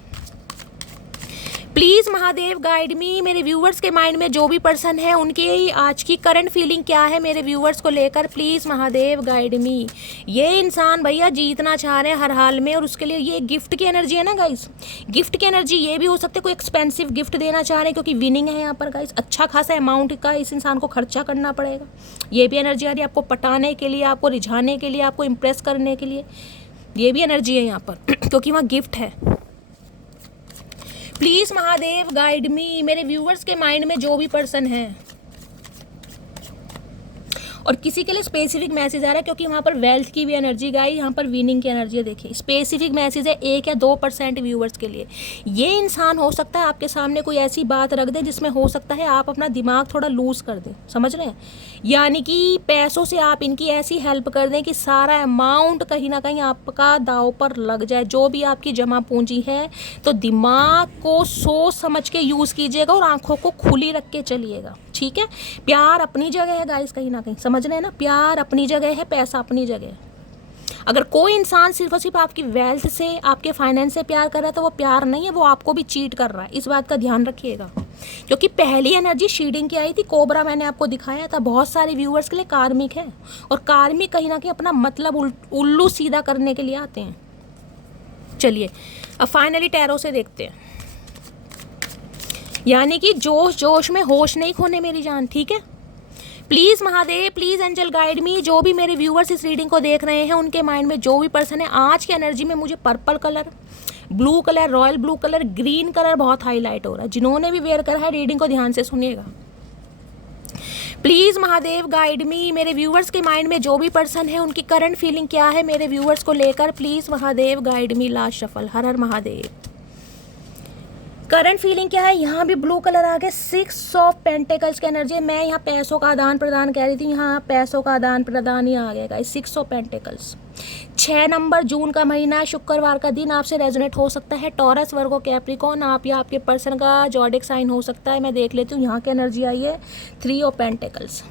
प्लीज़ महादेव गाइड मी, मेरे व्यूवर्स के माइंड में जो भी पर्सन है उनकी आज की करंट फीलिंग क्या है मेरे व्यूवर्स को लेकर, प्लीज़ महादेव गाइड मी। ये इंसान भैया जीतना चाह रहे हैं हर हाल में, और उसके लिए ये गिफ्ट की एनर्जी है ना गाइस, गिफ्ट की एनर्जी। ये भी हो सकता है कोई एक्सपेंसिव गिफ्ट देना चाह रहे हैं, क्योंकि विनिंग है यहाँ पर गाइस, अच्छा खासा अमाउंट का इस इंसान को खर्चा करना पड़ेगा। ये भी एनर्जी आ रही है आपको पटाने के लिए, आपको रिझाने के लिए, आपको इम्प्रेस करने के लिए, ये भी एनर्जी है यहाँ पर क्योंकि वहाँ गिफ्ट है। प्लीज़ महादेव गाइड मी, मेरे व्यूवर्स के माइंड में जो भी पर्सन है, और किसी के लिए स्पेसिफिक मैसेज आ रहा है क्योंकि वहाँ पर वेल्थ की भी एनर्जी गाई, यहाँ पर विनिंग की एनर्जी है। देखिए स्पेसिफिक मैसेज है 1 या 2% व्यूवर्स के लिए। ये इंसान हो सकता है आपके सामने कोई ऐसी बात रख दे जिसमें हो सकता है आप अपना दिमाग थोड़ा लूज कर दें, समझ रहे हैं, यानी कि पैसों से आप इनकी ऐसी हेल्प कर दें कि सारा अमाउंट कहीं ना कहीं आपका दाव पर लग जाए। जो भी आपकी जमा पूंजी है तो दिमाग को सोच समझ के यूज़ कीजिएगा और आंखों को खुली रख के चलिएगा, ठीक है। प्यार अपनी जगह है गाइस, कहीं ना कहीं समझ रहे हैं ना, प्यार अपनी जगह है, पैसा अपनी जगह है। अगर कोई इंसान सिर्फ और सिर्फ आपकी वेल्थ से, आपके फाइनेंस से प्यार कर रहा है तो वो प्यार नहीं है, वो आपको भी चीट कर रहा है, इस बात का ध्यान रखिएगा। क्योंकि पहली एनर्जी शीडिंग की आई थी, कोबरा मैंने आपको दिखाया था, बहुत सारे व्यूअर्स के लिए कार्मिक है, और कार्मिक कहीं ना कहीं अपना मतलब उल्लू सीधा करने के लिए आते हैं। चलिए अब फाइनली टैरो से देखते हैं, यानी कि जोश जोश में होश नहीं खोने मेरी जान, ठीक है। Please Mahadev, please angel guide me, जो भी मेरे व्यूवर्स इस रीडिंग को देख रहे हैं उनके माइंड में जो भी पर्सन है, आज की एनर्जी में मुझे purple colour, blue colour, royal blue colour, green colour बहुत हाईलाइट हो रहा है। जिन्होंने भी वेयर करा है रीडिंग को ध्यान से सुनिएगा। प्लीज़ महादेव गाइड मी, मेरे व्यूवर्स के माइंड में जो भी पर्सन है उनकी करंट फीलिंग क्या है मेरे व्यूवर्स को लेकर, please Mahadev guide me. Last shuffle, her Har Mahadev. Current feeling क्या है, यहाँ भी ब्लू कलर आ गया, 6 ऑफ पेंटिकल्स की एनर्जी। मैं यहाँ पैसों का आदान प्रदान कह रही थी, यहाँ पैसों का आदान प्रदान ही आ गया, 6 ऑफ पेंटिकल्स। 6 नंबर, जून का महीना, शुक्रवार का दिन आपसे रेजोनेट हो सकता है। टॉरस, वर्गो, कैप्रिकॉर्न, आप या आपके पर्सन का जॉडिक साइन हो सकता है। मैं देख लेती हूँ यहाँ की एनर्जी आई है 3 ऑफ पेंटिकल्स।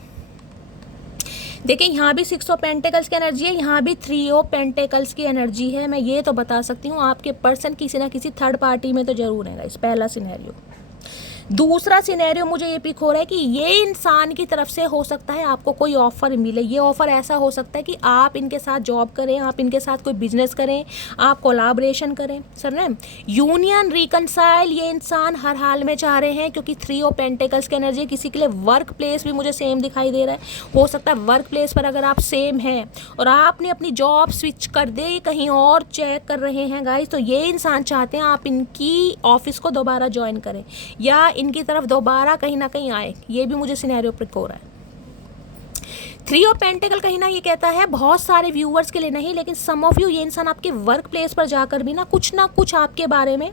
देखिए यहाँ भी 6 ऑफ पेंटिकल्स की एनर्जी है, यहाँ भी 3 ऑफ पेंटिकल्स की एनर्जी है। मैं ये तो बता सकती हूँ आपके पर्सन किसी ना किसी थर्ड पार्टी में तो जरूर है इस पहला सिनेरियो। दूसरा सिनेरियो मुझे ये पिक हो रहा है कि ये इंसान की तरफ से हो सकता है आपको कोई ऑफ़र मिले। ये ऑफ़र ऐसा हो सकता है कि आप इनके साथ जॉब करें, आप इनके साथ कोई बिजनेस करें, आप कोलाब्रेशन करें, सर ना, यूनियन, रिकनसाइल ये इंसान हर हाल में चाह रहे हैं, क्योंकि 3 ऑफ पेंटिकल्स की एनर्जी। किसी के लिए वर्क प्लेस भी मुझे सेम दिखाई दे रहा है। हो सकता है वर्क प्लेस पर अगर आप सेम हैं और आपने अपनी जॉब स्विच कर दे, कहीं और चेक कर रहे हैं गाइस, तो ये इंसान चाहते हैं आप इनकी ऑफिस को दोबारा ज्वाइन करें या इनकी तरफ दोबारा कहीं ना कहीं आए। ये भी मुझे सिनेरियो पिक हो रहा है। 3 ऑफ पेंटिकल कहीं ना ये कहता है बहुत सारे व्यूवर्स के लिए नहीं, लेकिन सम ऑफ यू, ये इंसान आपके वर्क प्लेस पर जाकर भी ना कुछ आपके बारे में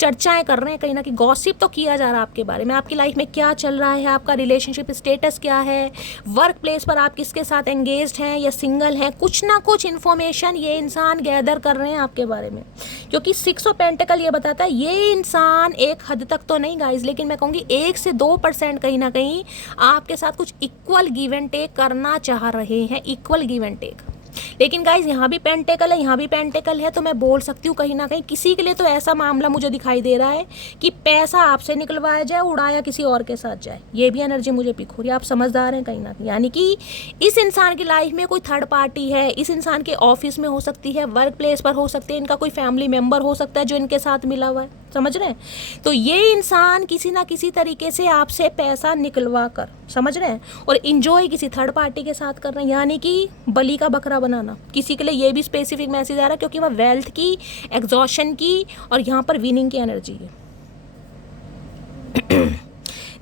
चर्चाएं कर रहे हैं, कहीं ना कहीं गॉसिप तो किया जा रहा है आपके बारे में, आपकी लाइफ में क्या चल रहा है, आपका रिलेशनशिप स्टेटस क्या है, वर्क प्लेस पर आप किसके साथ एंगेज्ड हैं या सिंगल हैं, कुछ ना कुछ इन्फॉर्मेशन ये इंसान गैदर कर रहे हैं आपके बारे में। क्योंकि 6 ऑफ पेंटिकल ये बताता है ये इंसान एक हद तक तो नहीं गाइज, लेकिन मैं कहूँगी 1 से 2% कहीं ना कहीं आपके साथ कुछ इक्वल गिव एंड टेक करना चाह रहे हैं, इक्वल गिव एंड टेक। लेकिन गाइज यहाँ भी पेंटिकल है, यहाँ भी पेंटिकल है, तो मैं बोल सकती हूँ कहीं ना कहीं किसी के लिए तो ऐसा मामला मुझे दिखाई दे रहा है कि पैसा आपसे निकलवाया जाए, उड़ाया किसी और के साथ जाए। ये भी एनर्जी मुझे पिक हो रही है। आप समझदार हैं कहीं ना कहीं, यानी कि इस इंसान की लाइफ में कोई थर्ड पार्टी है, इस इंसान के ऑफिस में हो सकती है, वर्क प्लेस पर हो सकती है, इनका कोई फैमिली मेम्बर हो सकता है जो इनके साथ मिला हुआ है, समझ रहे हैं। तो ये इंसान किसी ना किसी तरीके से आपसे पैसा निकलवा कर, समझ रहे हैं, और इंजॉय किसी थर्ड पार्टी के साथ कर रहे हैं, यानी कि बलि का बकरा बनाना। किसी के लिए ये भी स्पेसिफिक मैसेज आ रहा है क्योंकि वह वेल्थ की, एग्जॉशन की और यहाँ पर विनिंग की एनर्जी है।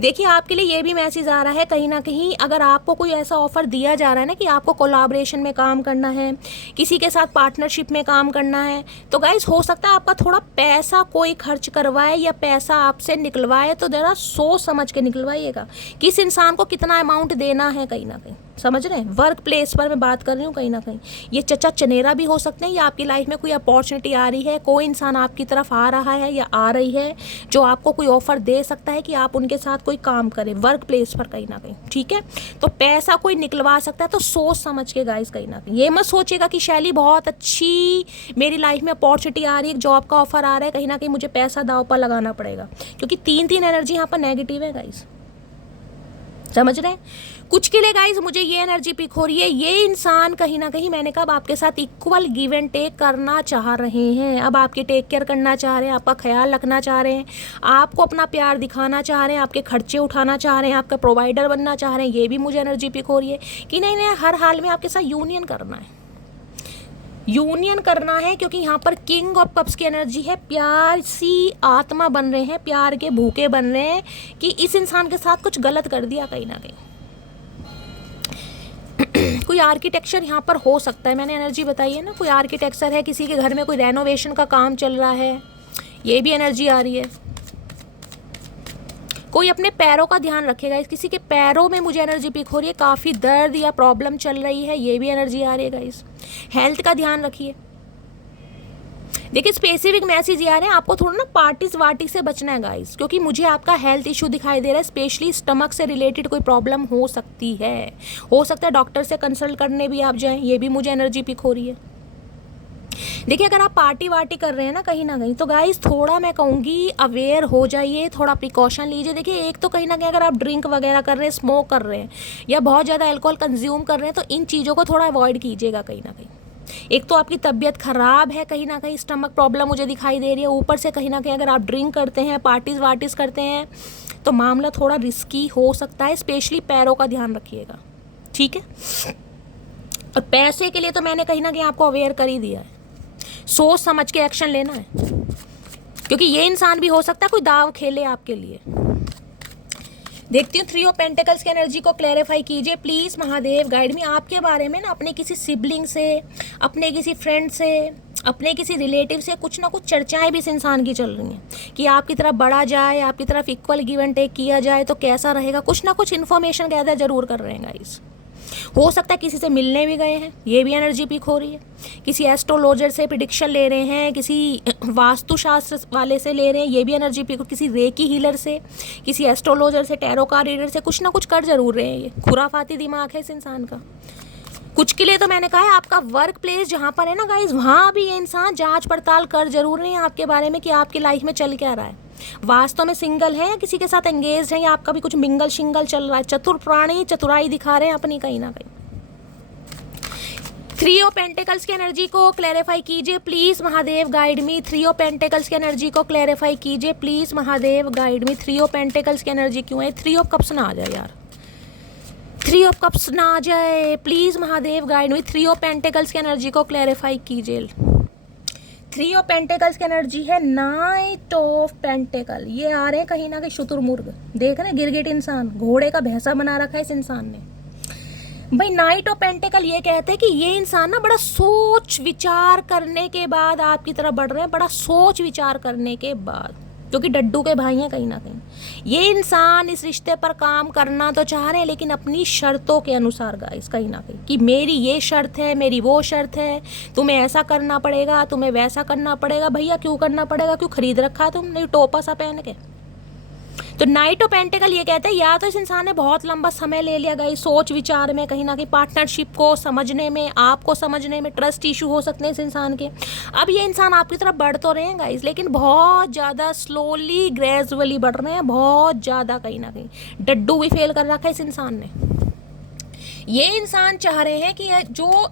देखिए आपके लिए ये भी मैसेज आ रहा है कहीं ना कहीं, अगर आपको कोई ऐसा ऑफर दिया जा रहा है ना कि आपको कोलैबोरेशन में काम करना है, किसी के साथ पार्टनरशिप में काम करना है, तो गाइस हो सकता है आपका थोड़ा पैसा कोई खर्च करवाए या पैसा आपसे निकलवाए, तो जरा सोच समझ के निकलवाइएगा किस इंसान को कितना अमाउंट देना है, कहीं ना कहीं समझ रहे हैं? वर्क प्लेस पर मैं बात कर रही हूँ कहीं ना कहीं। ये चचा चनेरा भी हो सकते हैं, या आपकी लाइफ में कोई अपॉर्चुनिटी आ रही है, कोई इंसान आपकी तरफ आ रहा है या आ रही है जो आपको कोई ऑफर दे सकता है कि आप उनके साथ कोई काम करें वर्क प्लेस पर कहीं ना कहीं, ठीक है? तो पैसा कोई निकलवा सकता है, तो सोच समझ के गाइस कहीं ना कहीं। ये मत सोचिएगा कि शैली बहुत अच्छी, मेरी लाइफ में अपॉर्चुनिटी आ रही है, जॉब का ऑफर आ रहा है, कहीं ना कहीं मुझे पैसा दाव पर लगाना पड़ेगा, क्योंकि 3 एनर्जी यहाँ पर नेगेटिव है गाइस। समझ रहे हैं? कुछ के लिए गाइस मुझे ये एनर्जी पिक हो रही है, ये इंसान कहीं ना कहीं मैंने कहा आपके साथ इक्वल गिव एंड टेक करना चाह रहे हैं। अब आपकी टेक केयर करना चाह रहे हैं, आपका ख्याल रखना चाह रहे हैं, आपको अपना प्यार दिखाना चाह रहे हैं, आपके खर्चे उठाना चाह रहे हैं, आपका प्रोवाइडर बनना चाह रहे हैं। ये भी मुझे एनर्जी पिक हो रही है कि नहीं नहीं, हर हाल में आपके साथ यूनियन करना है, यूनियन करना है, क्योंकि यहाँ पर किंग ऑफ कप्स की एनर्जी है। प्यार सी आत्मा बन रहे हैं, प्यार के भूखे बन रहे हैं कि इस इंसान के साथ कुछ गलत कर दिया कहीं ना कहीं। कोई आर्किटेक्चर यहाँ पर हो सकता है, मैंने एनर्जी बताई है ना, कोई आर्किटेक्चर है, किसी के घर में कोई रेनोवेशन का काम चल रहा है, ये भी एनर्जी आ रही है। कोई अपने पैरों का ध्यान रखेगा, किसी के पैरों में मुझे एनर्जी पिक हो रही है, काफ़ी दर्द या प्रॉब्लम चल रही है, ये भी एनर्जी आ रही है गाइस। हेल्थ का ध्यान रखिए। देखिए स्पेसिफिक मैसेज ये आ रहे हैं, आपको थोड़ा ना पार्टीज वार्टी से बचना है गाइस, क्योंकि मुझे आपका हेल्थ इशू दिखाई दे रहा है, स्पेशली स्टमक से रिलेटेड कोई प्रॉब्लम हो सकती है, हो सकता है डॉक्टर से कंसल्ट करने भी आप जाएं, ये भी मुझे एनर्जी पिक हो रही है। देखिए अगर आप पार्टी वार्टी कर रहे हैं ना कहीं तो गाइस थोड़ा मैं कहूँगी अवेयर हो जाइए, थोड़ा प्रिकॉशन लीजिए। देखिए एक तो कहीं ना कहीं अगर आप ड्रिंक वगैरह कर रहे हैं, स्मोक कर रहे हैं या बहुत ज़्यादा अल्कोहल कंज्यूम कर रहे हैं, तो इन चीज़ों को थोड़ा अवॉइड कीजिएगा कहीं ना कहीं। एक तो आपकी तबीयत ख़राब है, कहीं ना कहीं स्टमक प्रॉब्लम मुझे दिखाई दे रही है, ऊपर से कहीं ना कहीं अगर आप ड्रिंक करते हैं, पार्टीज वार्टीज करते हैं, तो मामला थोड़ा रिस्की हो सकता है। स्पेशली पैरों का ध्यान रखिएगा, ठीक है? और पैसे के लिए तो मैंने कहीं ना कहीं आपको अवेयर कर ही दिया है, सोच समझ के एक्शन लेना है, क्योंकि ये इंसान भी हो सकता है कोई दाव खेले आपके लिए। देखती हूँ 3 ऑफ पेंटिकल्स की एनर्जी को क्लैरिफाई कीजिए प्लीज़ महादेव, गाइड मी। आपके बारे में ना अपने किसी सिबलिंग से, अपने किसी फ्रेंड से, अपने किसी रिलेटिव से कुछ ना कुछ चर्चाएं भी इस इंसान की चल रही हैं कि आपकी तरफ बढ़ा जाए, आपकी तरफ इक्वल गिव एंड टेक किया जाए तो कैसा रहेगा, कुछ ना कुछ इन्फॉर्मेशन गैदर जरूर कर रहे हैं गाइस। हो सकता है किसी से मिलने भी गए हैं, ये भी एनर्जी पिक हो रही है। किसी एस्ट्रोलॉजर से प्रिडिक्शन ले रहे हैं, किसी वास्तुशास्त्र वाले से ले रहे हैं, ये भी एनर्जी पिक। किसी रेकी हीलर से, किसी एस्ट्रोलॉजर से, टैरो कार्ड रीडर से कुछ ना कुछ कर जरूर रहे हैं। ये खुराफाती दिमाग है इस इंसान का। कुछ के लिए तो मैंने कहा है आपका वर्क प्लेस जहाँ पर है ना गाइज, वहाँ भी ये इंसान जांच पड़ताल कर जरूर रहे हैं आपके बारे में कि आपकी लाइफ में चल क्या रहा है। वास्तव में सिंगल है या किसी के साथ एंगेज है, या आपका भी कुछ मिंगल शिंगल चल रहा है। चतुर प्राणी चतुराई दिखा रहे हैं अपनी कहीं ना कहीं। 3 ऑफ पेंटिकल्स की एनर्जी को क्लैरिफाई कीजिए please Mahadev, guide me. 3 of pentacles की एनर्जी को क्लैरिफाई कीजिए please Mahadev, guide me. 3 of pentacles की एनर्जी क्यों है? 3 ऑफ कप्स ना आ जाए यार, 3 ऑफ कप्स ना आ जाए please Mahadev, guide me. 3 of pentacles की एनर्जी को क्लैरिफाई कीजिए। 3 ऑफ पेंटिकल्स की एनर्जी है नाइट ऑफ पेंटिकल। ये आ रहे हैं कहीं ना कहीं शुतुरमुर्ग, देख रहे गिरगिट इंसान, घोड़े का भैंसा बना रखा है इस इंसान ने भाई। नाइट ऑफ पेंटिकल ये कहते हैं कि ये इंसान ना बड़ा सोच विचार करने के बाद आपकी तरफ बढ़ रहे हैं, बड़ा सोच विचार करने के बाद, क्योंकि डड्डू के भाई हैं कहीं ना कहीं। ये इंसान इस रिश्ते पर काम करना तो चाह रहे हैं, लेकिन अपनी शर्तों के अनुसार गाइस कहीं ना कहीं, कि मेरी ये शर्त है, मेरी वो शर्त है, तुम्हें ऐसा करना पड़ेगा, तुम्हें वैसा करना पड़ेगा। भैया क्यों करना पड़ेगा? क्यों खरीद रखा है तुमने टोपा सा पहन के? तो नाइट ऑफ पेंटिकल ये कहते हैं या तो इस इंसान ने बहुत लंबा समय ले लिया गाइस सोच विचार में, कहीं ना कहीं पार्टनरशिप को समझने में, आपको समझने में, ट्रस्ट इशू हो सकते हैं इस इंसान के। अब ये इंसान आपकी तरफ बढ़ तो रहे हैं गाइस, लेकिन बहुत ज़्यादा स्लोली ग्रेजुअली बढ़ रहे हैं, बहुत ज़्यादा कहीं ना कहीं डड्डू भी फेल कर रखा है इस इंसान ने। ये इंसान चाह रहे हैं कि जो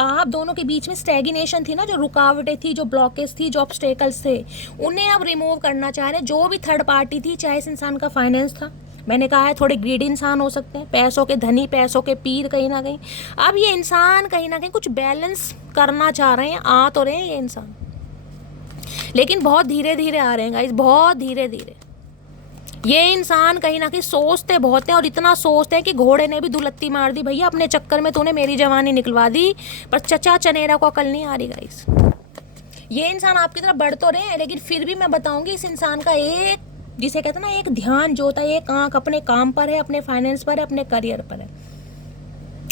आप दोनों के बीच में स्टैग्नेशन थी ना, जो रुकावटें थी, जो ब्लॉकेज थी, जो ऑब्स्टेकल्स थे, उन्हें अब रिमूव करना चाह रहे हैं। जो भी थर्ड पार्टी थी, चाहे इस इंसान का फाइनेंस था, मैंने कहा है थोड़े ग्रीडी इंसान हो सकते हैं, पैसों के धनी, पैसों के पीर कहीं ना कहीं। अब ये इंसान कहीं ना कहीं कुछ बैलेंस करना चाह रहे हैं, आ तो रहे हैं ये इंसान, लेकिन बहुत धीरे धीरे आ रहे हैं गाइस, बहुत धीरे धीरे। ये इंसान कहीं ना कहीं सोचते बहुत हैं, और इतना सोचते हैं कि घोड़े ने भी दुलत्ती मार दी, भैया अपने चक्कर में तूने मेरी जवानी निकलवा दी, पर चचा चनेरा को अकल नहीं आ रही गाइस। ये इंसान आपकी तरफ बढ़ तो रहे हैं, लेकिन फिर भी मैं बताऊंगी इस इंसान का एक, जिसे कहते हैं ना, एक ध्यान जो होता है, एक आंख अपने काम पर है, अपने फाइनेंस पर है, अपने करियर पर है।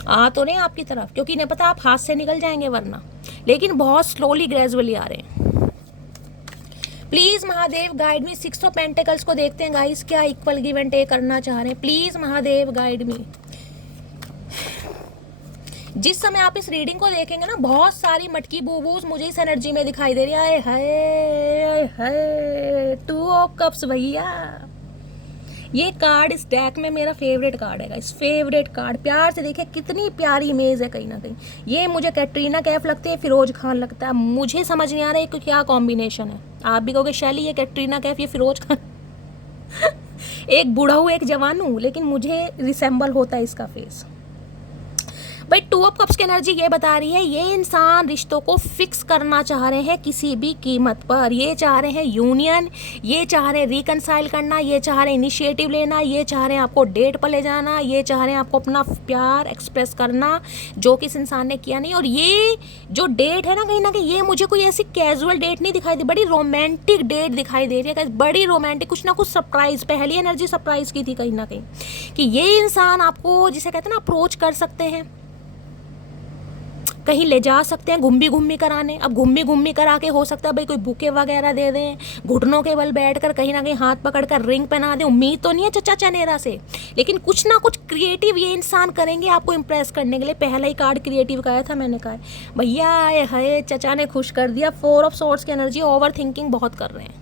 आ तो रहे हैं आपकी तरफ, क्योंकि इन्हें पता आप हाथ से निकल जाएंगे वरना, लेकिन बहुत स्लोली ग्रेजुअली आ रहे हैं। Please Mahadev guide me. 6 of pentacles को देखते हैं गाइस, क्या इक्वल गिव एंड टेक करना चाह रहे हैं। Please Mahadev guide me. जिस समय आप इस रीडिंग को देखेंगे ना, बहुत सारी मटकी बूबूज मुझे इस एनर्जी में दिखाई दे रही है। हाय हाय 2 ऑफ कप्स भैया, ये कार्ड इस डेक में मेरा फेवरेट कार्ड है, इस फेवरेट कार्ड। प्यार से देखिए कितनी प्यारी इमेज है, कहीं ना कहीं ये मुझे कैटरीना कैफ लगती है, फिरोज खान लगता है, मुझे समझ नहीं आ रहा है कि क्या कॉम्बिनेशन है। आप भी कहोगे शैली ये कैटरीना कैफ ये फिरोज खान एक बूढ़ा हूँ एक जवान हूँ, लेकिन मुझे रिसेंबल होता है इसका फेस। भाई 2 ऑफ कप्स की एनर्जी ये बता रही है, ये इंसान रिश्तों को फिक्स करना चाह रहे हैं किसी भी कीमत पर। ये चाह रहे हैं यूनियन, ये चाह रहे हैं रिकनसाइल करना, ये चाह रहे हैं इनिशिएटिव लेना, ये चाह रहे हैं आपको डेट पर ले जाना, ये चाह रहे हैं आपको अपना प्यार एक्सप्रेस करना, जो कि इस इंसान ने किया नहीं। और ये जो डेट है ना कहीं ये मुझे कोई ऐसी कैजुअल डेट नहीं दिखाई दी, बड़ी रोमांटिक डेट दिखाई दे रही है, बड़ी रोमांटिक, कुछ ना कुछ सरप्राइज। पहली एनर्जी सरप्राइज की थी कहीं ना कहीं, कि ये इंसान आपको जिसे कहते हैं ना अप्रोच कर सकते हैं, कहीं ले जा सकते हैं घूमी कराने। अब घूमी करा के हो सकता है भाई कोई बुके वगैरह दे दें, घुटनों के बल बैठकर कहीं ना कहीं हाथ पकड़कर रिंग पहना दें। उम्मीद तो नहीं है चचा चनेरा से, लेकिन कुछ ना कुछ क्रिएटिव ये इंसान करेंगे आपको इम्प्रेस करने के लिए। पहला ही कार्ड क्रिएटिव का आया था, मैंने कहा भैया हाय चचा ने खुश कर दिया। 4 ऑफ सोर्ड्स की एनर्जी, ओवर थिंकिंग बहुत कर रहे हैं,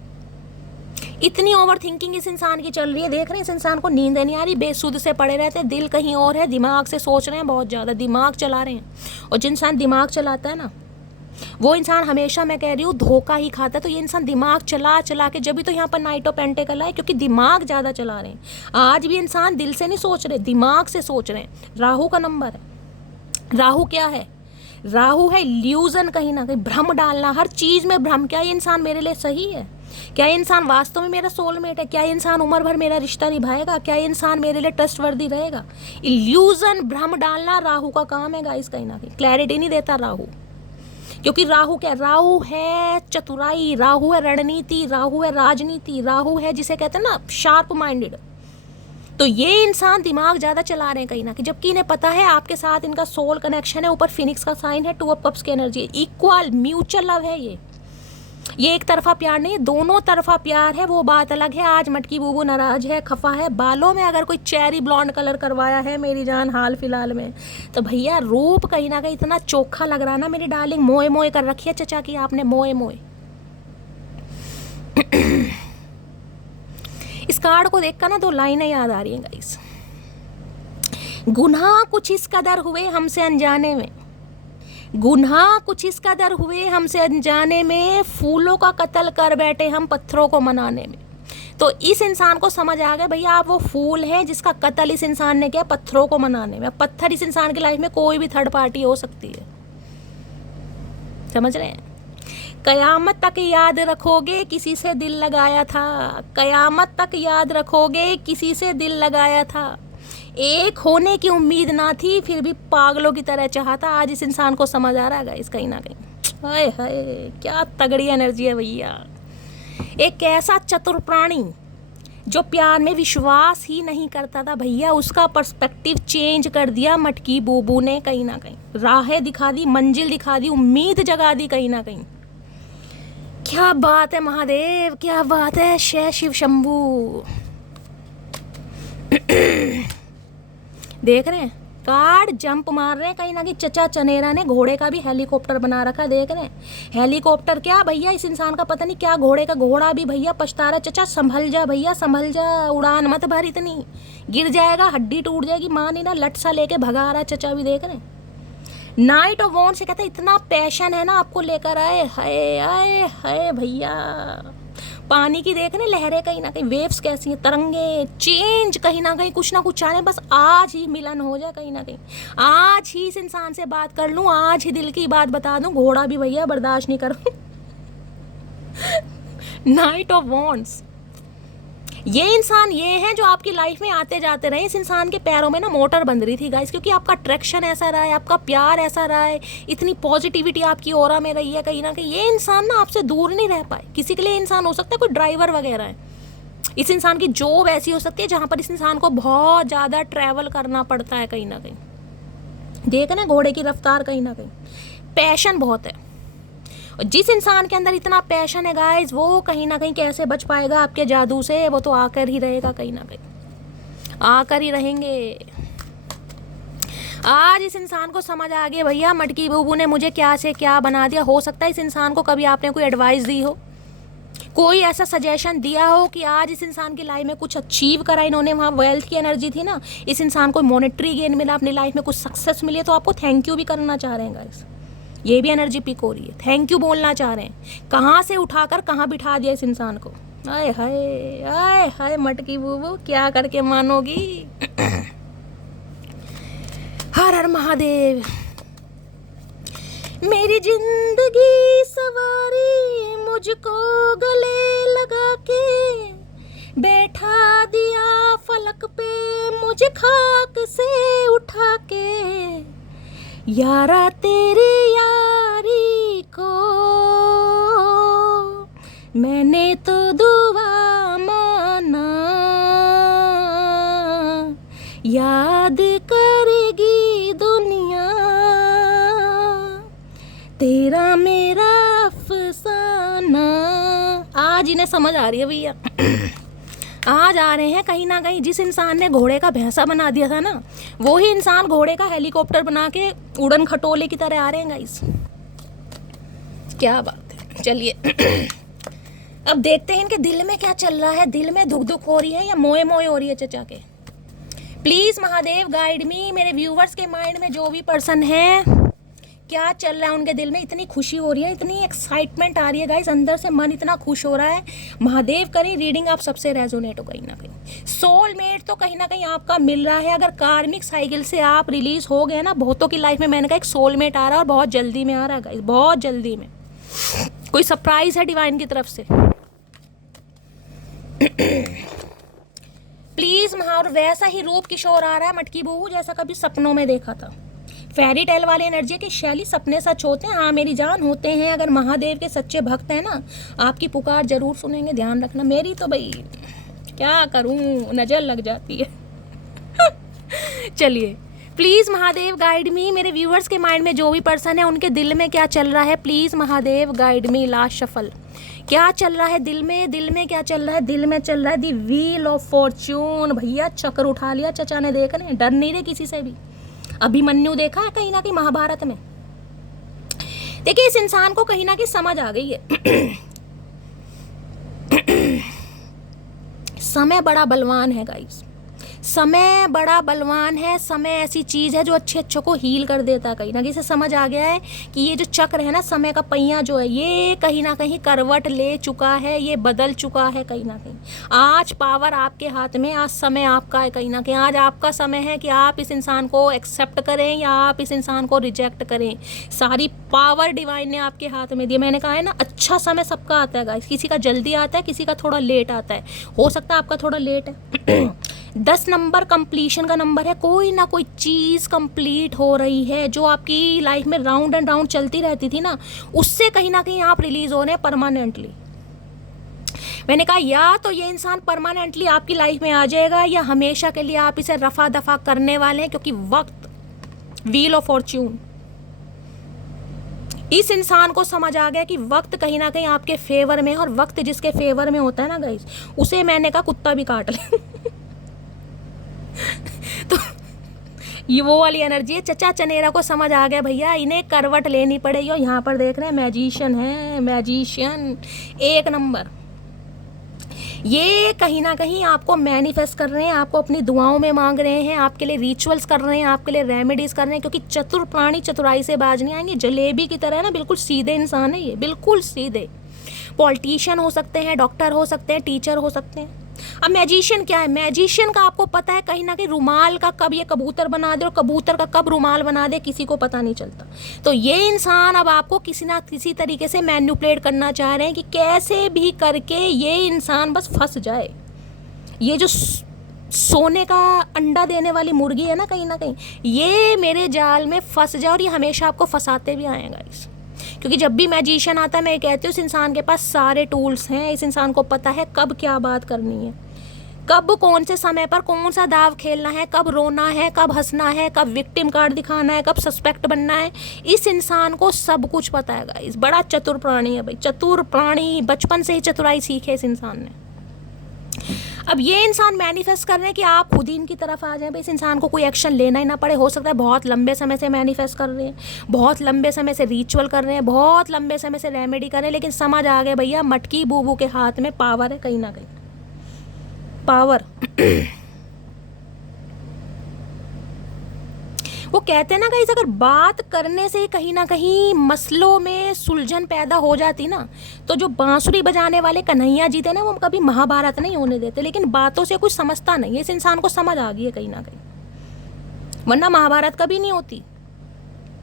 इतनी ओवर थिंकिंग इस इंसान की चल रही है। देख रहे हैं इस इंसान को नींद नहीं आ रही, बेसुध से पड़े रहते हैं, दिल कहीं और है, दिमाग से सोच रहे हैं, बहुत ज़्यादा दिमाग चला रहे हैं। और जो इंसान दिमाग चलाता है ना, वो इंसान हमेशा, मैं कह रही हूँ, धोखा ही खाता है। तो ये इंसान दिमाग चला चला के, जब भी तो यहाँ पर नाइट ऑफ पेंटिकल है, क्योंकि दिमाग ज़्यादा चला रहे हैं। आज भी इंसान दिल से नहीं सोच रहे, दिमाग से सोच रहे हैं। राहु का नंबर है, राहु क्या है? राहु है इल्यूजन, कहीं ना कहीं भ्रम डालना, हर चीज़ में भ्रम। क्या ये इंसान मेरे लिए सही है? क्या ये इंसान वास्तव में मेरा सोलमेट है? क्या ये इंसान उम्र भर मेरा रिश्ता निभाएगा? क्या ये इंसान मेरे लिए ट्रस्टवर्दी रहेगा? इल्यूजन, भ्रम डालना राहु का काम है गाइस। कहीं ना कहीं क्लैरिटी नहीं देता राहु, क्योंकि राहु क्या? राहु है चतुराई, राहु है रणनीति, राहु है राजनीति, राहु है जिसे कहते हैं ना शार्प माइंडेड। तो ये इंसान दिमाग ज़्यादा चला रहे हैं कहीं ना कहीं, जबकि इन्हें पता है आपके साथ इनका सोल कनेक्शन है। ऊपर फिनिक्स का साइन है, 2 ऑफ कप्स की एनर्जी, इक्वल म्यूचुअल लव है। ये एक तरफा प्यार नहीं है, दोनों तरफा प्यार है। वो बात अलग है, आज मटकी बूबू नाराज है, खफा है, बालों में अगर कोई चेरी ब्लॉन्ड कलर करवाया है मेरी जान हाल फिलहाल में, तो भैया रूप कहीं ना कहीं इतना चोखा लग रहा ना मेरी डार्लिंग। मोए मोए कर रखी है चचा की आपने, मोए मोए। इस कार्ड को देखकर ना 2 लाइनें याद आ रही हैं गाइस। गुनाह कुछ इस कदर हुए हमसे अनजाने में, गुनाह कुछ इस कदर हुए हमसे अनजाने में, फूलों का कत्ल कर बैठे हम पत्थरों को मनाने में। तो इस इंसान को समझ आ गया भैया आप वो फूल हैं जिसका कत्ल इस इंसान ने किया पत्थरों को मनाने में। पत्थर इस इंसान की लाइफ में कोई भी थर्ड पार्टी हो सकती है, समझ रहे हैं? कयामत तक याद रखोगे किसी से दिल लगाया था, कयामत तक याद रखोगे किसी से दिल लगाया था। एक होने की उम्मीद ना थी, फिर भी पागलों की तरह चाहता। आज इस इंसान को समझ आ रहा है गाइस कहीं ना कहीं। हाय हाय क्या तगड़ी एनर्जी है भैया। एक ऐसा चतुर प्राणी जो प्यार में विश्वास ही नहीं करता था भैया, उसका पर्सपेक्टिव चेंज कर दिया मटकी बूबू ने। कहीं ना कहीं राहें दिखा दी, मंजिल दिखा दी, उम्मीद जगा दी कहीं ना कहीं। क्या बात है महादेव, क्या बात है जय शिव शंभू। देख रहे हैं कार्ड जंप मार रहे हैं कहीं ना कहीं। चचा चनेरा ने घोड़े का भी हेलीकॉप्टर बना रखा है, देख रहे हैं। हेलीकॉप्टर क्या भैया, इस इंसान का पता नहीं क्या घोड़े का घोड़ा भी भैया पछता रहा। चचा संभल जा भैया, संभल जा, उड़ान मत भर इतनी, गिर जाएगा, हड्डी टूट जाएगी। माँ नहीं ना लट सा लेके भगा रहा है चचा भी, देख रहे हैं। नाइट ऑफ वॉन्ड से कहते हैं इतना पैशन है ना आपको लेकर आए। हाय हाय हाय भैया, पानी की देख रहे लहरें कहीं ना कहीं, वेव्स कैसी हैं, तरंगे चेंज कहीं ना कहीं, कुछ ना कुछ चाह रहे हैं। बस आज ही मिलन हो जाए कहीं ना कहीं, आज ही इस इंसान से बात कर लूँ, आज ही दिल की बात बता दूँ। घोड़ा भी भैया बर्दाश्त नहीं करूँ। नाइट ऑफ वॉन्ड्स, ये इंसान ये है जो आपकी लाइफ में आते जाते रहे। इस इंसान के पैरों में ना मोटर बंध रही थी गाइस, क्योंकि आपका अट्रैक्शन ऐसा रहा है, आपका प्यार ऐसा रहा है, इतनी पॉजिटिविटी आपकी ऑरा में रही है कहीं ना कहीं। ये इंसान ना आपसे दूर नहीं रह पाए। किसी के लिए इंसान हो सकता है कोई ड्राइवर वगैरह है, इस इंसान की जॉब ऐसी हो सकती है जहाँ पर इस इंसान को बहुत ज़्यादा ट्रैवल करना पड़ता है कहीं ना कहीं। देख रहे हैं घोड़े की रफ्तार, कहीं ना कहीं पैशन बहुत है। और जिस इंसान के अंदर इतना पैशन है गाइस, वो कहीं ना कहीं कैसे बच पाएगा आपके जादू से? वो तो आकर ही रहेगा, कहीं ना कहीं आकर ही रहेंगे। आज इस इंसान को समझ आ गया भैया मटकी बूबू ने मुझे क्या से क्या बना दिया। हो सकता है इस इंसान को कभी आपने कोई एडवाइस दी हो, कोई ऐसा सजेशन दिया हो कि आज इस इंसान की लाइफ में कुछ अचीव करा इन्होंने, वहाँ वेल्थ की एनर्जी थी ना, इस इंसान को मॉनेटरी गेन मिला, अपनी लाइफ में कुछ सक्सेस मिली, तो आपको थैंक यू भी करना चाह रहे हैं गाइस। ये भी एनर्जी पिक हो रही है, थैंक यू बोलना चाह रहे हैं। कहाँ से उठाकर कहाँ बिठा दिया इस इंसान को। आए हाय आए हाय मटकी बूबू, क्या करके मानोगी। हर हर महादेव। मेरी जिंदगी सवारी मुझको गले लगा के, बैठा दिया फलक पे मुझे खाक से उठा के, यारा तेरी यारी को मैंने तो दुआ माना, याद करेगी दुनिया तेरा मेरा अफसाना। आज इन्हें समझ आ रही है भैया। आज आ रहे हैं कहीं ना कहीं। जिस इंसान ने घोड़े का भैंसा बना दिया था ना, वो ही इंसान घोड़े का हेलीकॉप्टर बना के उड़न खटोले की तरह आ रहे हैं गाइस। क्या बात है। चलिए अब देखते हैं इनके दिल में क्या चल रहा है। दिल में धुक धुक हो रही है या मोए मोए हो रही है चचा के। Please Mahadev guide me. मेरे व्यूवर्स के माइंड में जो भी पर्सन है, क्या चल रहा है उनके दिल में। इतनी खुशी हो रही है, इतनी एक्साइटमेंट आ रही है गाइस, अंदर से मन इतना खुश हो रहा है। महादेव करें रीडिंग आप सबसे रेजोनेट हो कहीं ना कहीं। सोलमेट तो कहीं ना कहीं आपका मिल रहा है। अगर कार्मिक साइकिल से आप रिलीज हो गए ना, बहुतों की लाइफ में मैंने कहा एक सोलमेट आ रहा है और बहुत जल्दी में आ रहा है गाइस, बहुत जल्दी में। कोई सरप्राइज है डिवाइन की तरफ से। प्लीज महा। और वैसा ही रूप किशोर आ रहा है मटकी बहू जैसा कभी सपनों में देखा था। फेरी टेल वाली एनर्जी की शैली, सपने सच होते हैं। हाँ मेरी जान होते हैं। अगर महादेव के सच्चे भक्त हैं ना, आपकी पुकार जरूर सुनेंगे, ध्यान रखना। मेरी तो भाई क्या करूं, नजर लग जाती है। चलिए प्लीज महादेव गाइड मी। मेरे व्यूअर्स के माइंड में जो भी पर्सन है, उनके दिल में क्या चल रहा है, please Mahadev guide me. Last shuffle. क्या चल रहा है दिल में? दिल में क्या चल रहा है? दिल में चल रहा है दी व्हील ऑफ फॉर्च्यून। भैया चक्र उठा लिया चचा ने, देख रहे, डर नहीं रहे किसी से भी। अभिमन्यु देखा है कहीं ना कहीं महाभारत में। देखिए इस इंसान को कहीं ना कहीं समझ आ गई है। समय बड़ा बलवान है गाइस, समय बड़ा बलवान है। समय ऐसी चीज़ है जो अच्छे अच्छों को हील कर देता है। कहीं ना कहीं से समझ आ गया है कि ये जो चक्र है ना, समय का पहिया जो है, ये कहीं ना कहीं करवट ले चुका है, ये बदल चुका है कहीं ना कहीं। आज पावर आपके हाथ में, आज समय आपका है कहीं ना कहीं। आज आपका समय है कि आप इस इंसान को एक्सेप्ट करें या आप इस इंसान को रिजेक्ट करें। सारी पावर डिवाइन ने आपके हाथ में दी। मैंने कहा है ना, अच्छा समय सबका आता है गाइस। किसी का जल्दी आता है, किसी का थोड़ा लेट आता है। हो सकता है आपका थोड़ा लेट है। 10 नंबर कंप्लीशन का नंबर है। कोई ना कोई चीज़ कंप्लीट हो रही है जो आपकी लाइफ में राउंड एंड राउंड चलती रहती थी ना, उससे कहीं ना कहीं आप रिलीज हो रहे हैं परमानेंटली। मैंने कहा या तो ये इंसान परमानेंटली आपकी लाइफ में आ जाएगा या हमेशा के लिए आप इसे रफा दफा करने वाले हैं। क्योंकि वक्त, व्हील ऑफ फॉर्च्यून, इस इंसान को समझ आ गया कि वक्त कहीं ना कहीं आपके फेवर में है। और वक्त जिसके फेवर में होता है ना गाइस, उसे मैंने कहा कुत्ता भी काट ले। तो ये वो वाली एनर्जी है। चचा चनेरा को समझ आ गया भैया, इन्हें करवट लेनी पड़ेगी। और यहाँ पर देख रहे हैं मैजिशियन है, मैजिशियन एक नंबर। ये कहीं ना कहीं आपको मैनिफेस्ट कर रहे हैं, आपको अपनी दुआओं में मांग रहे हैं, आपके लिए रिचुअल्स कर रहे हैं, आपके लिए रेमेडीज कर रहे हैं। क्योंकि चतुर प्राणी चतुराई से बाज नहीं आएंगे। जलेबी की तरह ना, बिल्कुल सीधे इंसान है ये, बिल्कुल सीधे। पॉलिटिशियन हो सकते हैं, डॉक्टर हो सकते हैं, टीचर हो सकते हैं। अब मैजिशियन क्या है? मैजिशियन का आपको पता है कहीं ना कहीं रुमाल का कब ये कबूतर बना दे और कबूतर का कब रुमाल बना दे, किसी को पता नहीं चलता। तो ये इंसान अब आपको किसी ना किसी तरीके से मैनिपुलेट करना चाह रहे हैं कि कैसे भी करके ये इंसान बस फंस जाए। ये जो सोने का अंडा देने वाली मुर्गी है ना, कहीं ना कहीं ये मेरे जाल में फंस जाए। और ये हमेशा आपको फंसाते भी आएगा इस, क्योंकि जब भी मैजिशियन आता है मैं कहती हूँ इस इंसान के पास सारे टूल्स हैं। इस इंसान को पता है कब क्या बात करनी है, कब कौन से समय पर कौन सा दाव खेलना है, कब रोना है, कब हंसना है, कब विक्टिम कार्ड दिखाना है, कब सस्पेक्ट बनना है, इस इंसान को सब कुछ पता है गाइस। बड़ा चतुर प्राणी है भाई, चतुर प्राणी, बचपन से ही चतुराई सीखे इस इंसान ने। अब ये इंसान मैनिफेस्ट कर रहे हैं कि आप खुद ही इनकी तरफ आ जाएं, भाई इस इंसान को कोई एक्शन लेना ही ना पड़े। हो सकता है बहुत लंबे समय से मैनिफेस्ट कर रहे हैं, बहुत लंबे समय से रिचुअल कर रहे हैं, बहुत लंबे समय से रेमेडी कर रहे हैं, लेकिन समझ आ गया भैया मटकी बूबू के हाथ में पावर है, कहीं ना कहीं पावर। वो कहते हैं ना गाइस, अगर बात करने से ही कहीं ना कहीं मसलों में सुलझन पैदा हो जाती ना, तो जो बांसुरी बजाने वाले कन्हैया जी थे ना, वो कभी महाभारत नहीं होने देते। लेकिन बातों से कुछ समझता नहीं है, इस इंसान को समझ आ गई है कहीं ना कहीं, वरना महाभारत कभी नहीं होती।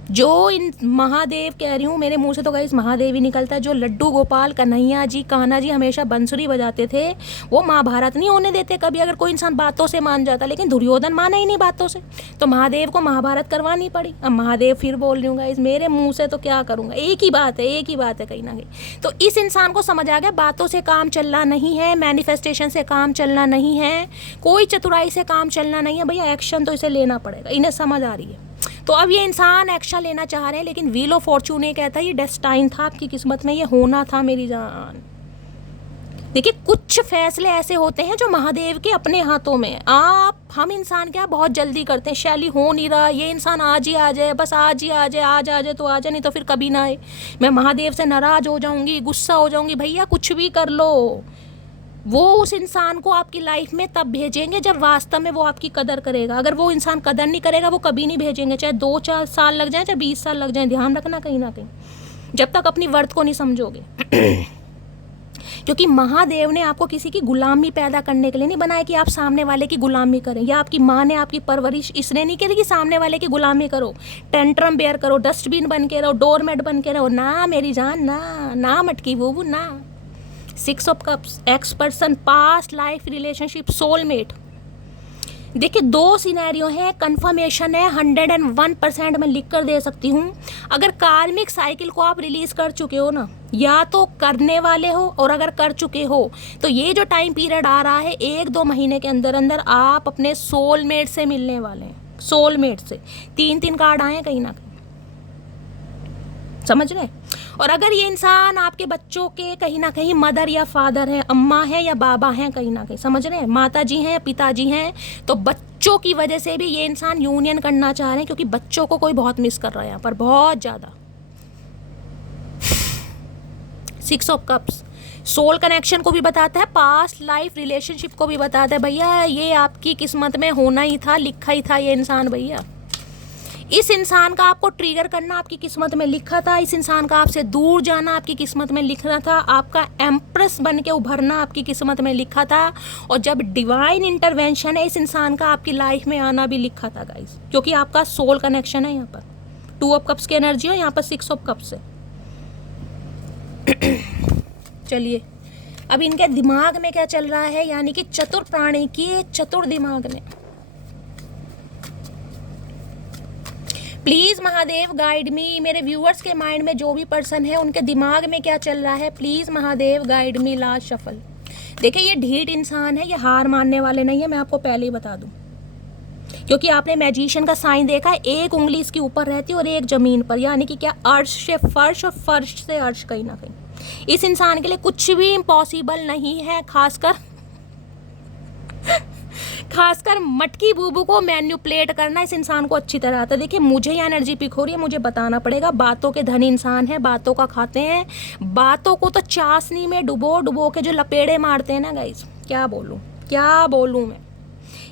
जो इन महादेव कह रही हूँ, मेरे मुंह से तो गाइस महादेव ही निकलता है। जो लड्डू गोपाल, कन्हैया जी, कान्हा जी हमेशा बंसुरी बजाते थे, वो महाभारत नहीं होने देते कभी, अगर कोई इंसान बातों से मान जाता। लेकिन दुर्योधन माना ही नहीं बातों से, तो महादेव को महाभारत करवानी पड़ी। अब महादेव फिर बोल रही हूँ गाइस, मेरे मुंह से तो क्या करूँगा, एक ही बात है, एक ही बात है कहीं ना कहीं। तो इस इंसान को समझ आ गया बातों से काम चलना नहीं है, मैनिफेस्टेशन से काम चलना नहीं है, कोई चतुराई से काम चलना नहीं है भैया, एक्शन तो इसे लेना पड़ेगा, इन्हें समझ आ रही है। तो अब ये इंसान एक्शन लेना चाह रहे हैं, लेकिन व्हील ऑफ फॉर्चून ये कहता है ये डेस्टाइन था, आपकी किस्मत में ये होना था मेरी जान। देखिए कुछ फैसले ऐसे होते हैं जो महादेव के अपने हाथों में है। हम इंसान क्या बहुत जल्दी करते हैं, शैली हो नहीं रहा, ये इंसान आज ही आ जाए, बस आज ही आ जाए, आज आ जाए तो आ जाए, नहीं तो फिर कभी ना आए, मैं महादेव से नाराज हो जाऊंगी, गुस्सा हो जाऊंगी। भैया कुछ भी कर लो, वो उस इंसान को आपकी लाइफ में तब भेजेंगे जब वास्तव में वो आपकी कदर करेगा। अगर वो इंसान कदर नहीं करेगा, वो कभी नहीं भेजेंगे, चाहे 2-4 साल लग जाए, चाहे 20 साल लग जाए। ध्यान रखना कहीं ना कहीं, जब तक अपनी वर्थ को नहीं समझोगे। क्योंकि महादेव ने आपको किसी की गुलामी पैदा करने के लिए नहीं बनाया कि आप सामने वाले की गुलामी करें, या आपकी माँ ने आपकी परवरिश इसलिए नहीं करी कि सामने वाले की गुलामी करो, टेंट्रम बेयर करो, डस्टबिन बन के रहो, डोरमेट बन के रहो। ना मेरी जान, ना ना मटकी बूबू, ना। 6 of cups, x person, past life relationship, soulmate. देखिए 2 सिनेरियो है, कंफर्मेशन है, 101% मैं लिख कर दे सकती हूँ। अगर कार्मिक साइकिल को आप रिलीज कर चुके हो ना, या तो करने वाले हो, और अगर कर चुके हो तो ये जो टाइम पीरियड आ रहा है 1-2 महीने के अंदर अंदर आप अपने सोलमेट से मिलने वाले हैं। सोलमेट से 3-3 कार्ड आए हैं कहीं ना कहीं, समझ रहे। और अगर ये इंसान आपके बच्चों के कहीं ना कहीं मदर या फादर है, अम्मा है या बाबा हैं कहीं ना कहीं, समझ रहे हैं, माता जी हैं या पिताजी हैं, तो बच्चों की वजह से भी ये इंसान यूनियन करना चाह रहे हैं, क्योंकि बच्चों को कोई बहुत मिस कर रहा है यहाँ पर, बहुत ज़्यादा। 6 ऑफ कप्स सोल कनेक्शन को भी बताता है, पास्ट लाइफ रिलेशनशिप को भी बताता है। भैया ये आपकी किस्मत में होना ही था, लिखा ही था ये इंसान। भैया इस इंसान का आपको ट्रिगर करना आपकी किस्मत में लिखा था, इस इंसान का आपसे दूर जाना आपकी किस्मत में लिखना था, आपका एम्प्रेस बन के उभरना आपकी किस्मत में लिखा था, और जब डिवाइन इंटरवेंशन है इस इंसान का आपकी लाइफ में आना भी लिखा था गाइस, क्योंकि आपका सोल कनेक्शन है। यहाँ पर 2 ऑफ कप्स की एनर्जी है, यहाँ पर 6 ऑफ कप्स है। चलिए अब इनके दिमाग में क्या चल रहा है, यानी कि चतुर प्राणी की चतुर दिमाग में। प्लीज़ महादेव गाइड मी, मेरे व्यूअर्स के माइंड में जो भी पर्सन है उनके दिमाग में क्या चल रहा है, please Mahadev guide me. Last shuffle. देखिए ये ढीठ इंसान है, ये हार मानने वाले नहीं है, मैं आपको पहले ही बता दूं, क्योंकि आपने मैजिशियन का साइन देखा है, एक उंगली इसके ऊपर रहती है और एक जमीन पर, यानी कि क्या अर्श से फर्श और फर्श से अर्श कहीं ना कहीं। इस इंसान के लिए कुछ भी इम्पॉसिबल नहीं है, खासकर मटकी बूबू को मैन्युपुलेट करना इस इंसान को अच्छी तरह आता है। देखिए मुझे ये एनर्जी पिक हो रही है, मुझे बताना पड़ेगा, बातों के धनी इंसान है, बातों का खाते हैं, बातों को तो चाशनी में डुबो के जो लपेड़े मारते हैं ना गाइस, क्या बोलूं मैं।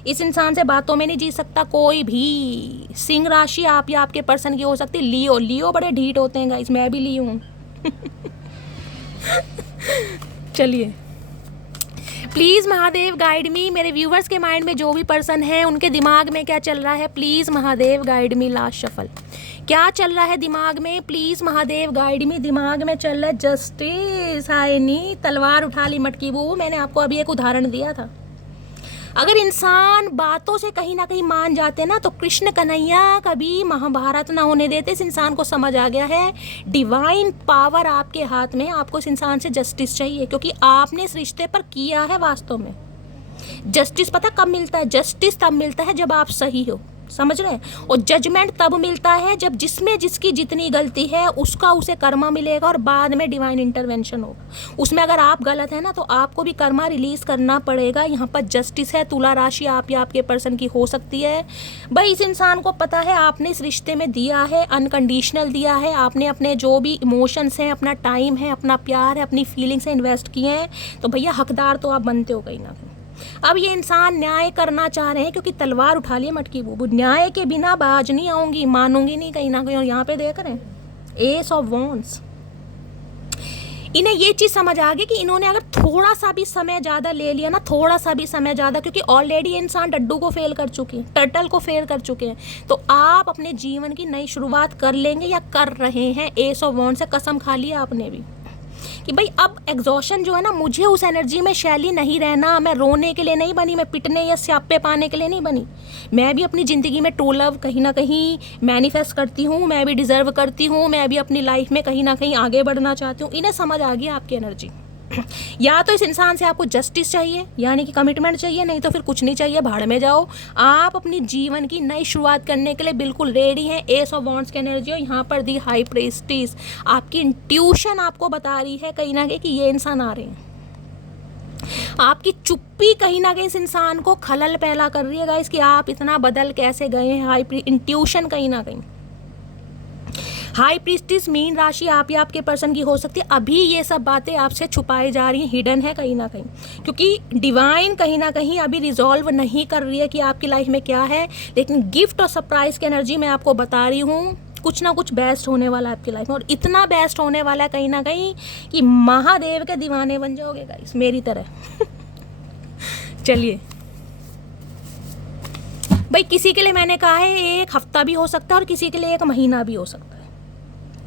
इस इंसान से बातों में नहीं जी सकता कोई भी। सिंह राशि आप या आपके पर्सन की हो सकती। लियो बड़े ढीठ होते हैं गाइस, मैं भी लियो हूँ। चलिए प्लीज़ महादेव गाइड मी, मेरे व्यूवर्स के माइंड में जो भी पर्सन है उनके दिमाग में क्या चल रहा है, please Mahadev guide me. Last shuffle. क्या चल रहा है दिमाग में, प्लीज़ महादेव गाइड मी। दिमाग में चल रहा है जस्टिस। हाय नी, तलवार उठा ली मटकी बूबू, मैंने आपको अभी एक उदाहरण दिया था। अगर इंसान बातों से कहीं ना कहीं मान जाते ना, तो कृष्ण कन्हैया कभी महाभारत ना होने देते। इस इंसान को समझ आ गया है डिवाइन पावर आपके हाथ में, आपको इस इंसान से जस्टिस चाहिए, क्योंकि आपने इस रिश्ते पर किया है वास्तव में। जस्टिस पता कब मिलता है? जस्टिस तब मिलता है जब आप सही हो, समझ रहे हैं? और जजमेंट तब मिलता है जब जिसमें जिसकी जितनी गलती है उसका उसे कर्मा मिलेगा और बाद में डिवाइन इंटरवेंशन होगा। उसमें अगर आप गलत है ना तो आपको भी कर्मा रिलीज करना पड़ेगा। यहाँ पर जस्टिस है। तुला राशि आप या आपके पर्सन की हो सकती है। भाई इस इंसान को पता है आपने इस रिश्ते में दिया है, अनकंडीशनल दिया है, आपने अपने जो भी इमोशंस हैं, अपना टाइम है, अपना प्यार है, अपनी फीलिंग्स है, इन्वेस्ट किए हैं, तो भैया हकदार तो आप बनते हो कहीं ना कहीं। अब ये इंसान न्याय करना चाह रहे हैं क्योंकि तलवार उठा लिए मटकी बूबू, न्याय के बिना बाज नहीं आऊंगी, मानूंगी नहीं कहीं ना कहीं। और यहाँ पे देख रहे हैं एस ऑफ वॉन्ड्स। इन्हें ये चीज़ समझ आ गई कि इन्होंने अगर थोड़ा सा भी समय ज़्यादा ले लिया ना, थोड़ा सा भी समय ज़्यादा, क्योंकि ऑलरेडी ये इंसान डड्डू को फेल कर चुके हैं, टर्टल को फेल कर चुके हैं, तो आप अपने जीवन की नई शुरुआत कर लेंगे या कर रहे हैं। एस ऑफ वॉन्ड्स से कसम खा लिया आपने भी कि भाई अब एग्जॉशन जो है ना, मुझे उस एनर्जी में शैली नहीं रहना। मैं रोने के लिए नहीं बनी, मैं पिटने या स्यापे पाने के लिए नहीं बनी। मैं भी अपनी ज़िंदगी में ट्रू लव कहीं ना कहीं मैनिफेस्ट करती हूँ, मैं भी डिज़र्व करती हूँ, मैं भी अपनी लाइफ में कहीं ना कहीं आगे बढ़ना चाहती हूँ। इन्हें समझ आ गई आपकी एनर्जी। या तो इस इंसान से आपको जस्टिस चाहिए, यानी कि कमिटमेंट चाहिए, नहीं तो फिर कुछ नहीं चाहिए, भाड़ में जाओ। आप अपनी जीवन की नई शुरुआत करने के लिए बिल्कुल रेडी हैं। एस ऑफ वॉन्ड्स की एनर्जी और यहाँ पर दी हाई प्रीस्टिस। आपकी इंट्यूशन आपको बता रही है कहीं ना कहीं कि ये इंसान आ रहे हैं। आपकी चुप्पी कहीं ना कहीं इस इंसान को खलल पैदा कर रही है गाइस कि आप इतना बदल कैसे गए हैं। हाई इंट्यूशन कहीं ना कहीं। हाई प्रीस्टिस मीन राशि आप या आपके पर्सन की हो सकती है। अभी ये सब बातें आपसे छुपाई जा रही हैं, हिडन है कहीं ना कहीं, क्योंकि डिवाइन कहीं ना कहीं अभी रिजॉल्व नहीं कर रही है कि आपकी लाइफ में क्या है। लेकिन गिफ्ट और सरप्राइज की एनर्जी मैं आपको बता रही हूँ, कुछ ना कुछ बेस्ट होने वाला है आपकी लाइफ में। और इतना बेस्ट होने वाला है कहीं ना कहीं कि महादेव के दीवाने बन जाओगे गाइस, मेरी तरह। चलिए भाई, किसी के लिए मैंने कहा है 1 हफ्ता भी हो सकता है और किसी के लिए 1 महीना भी हो सकता है,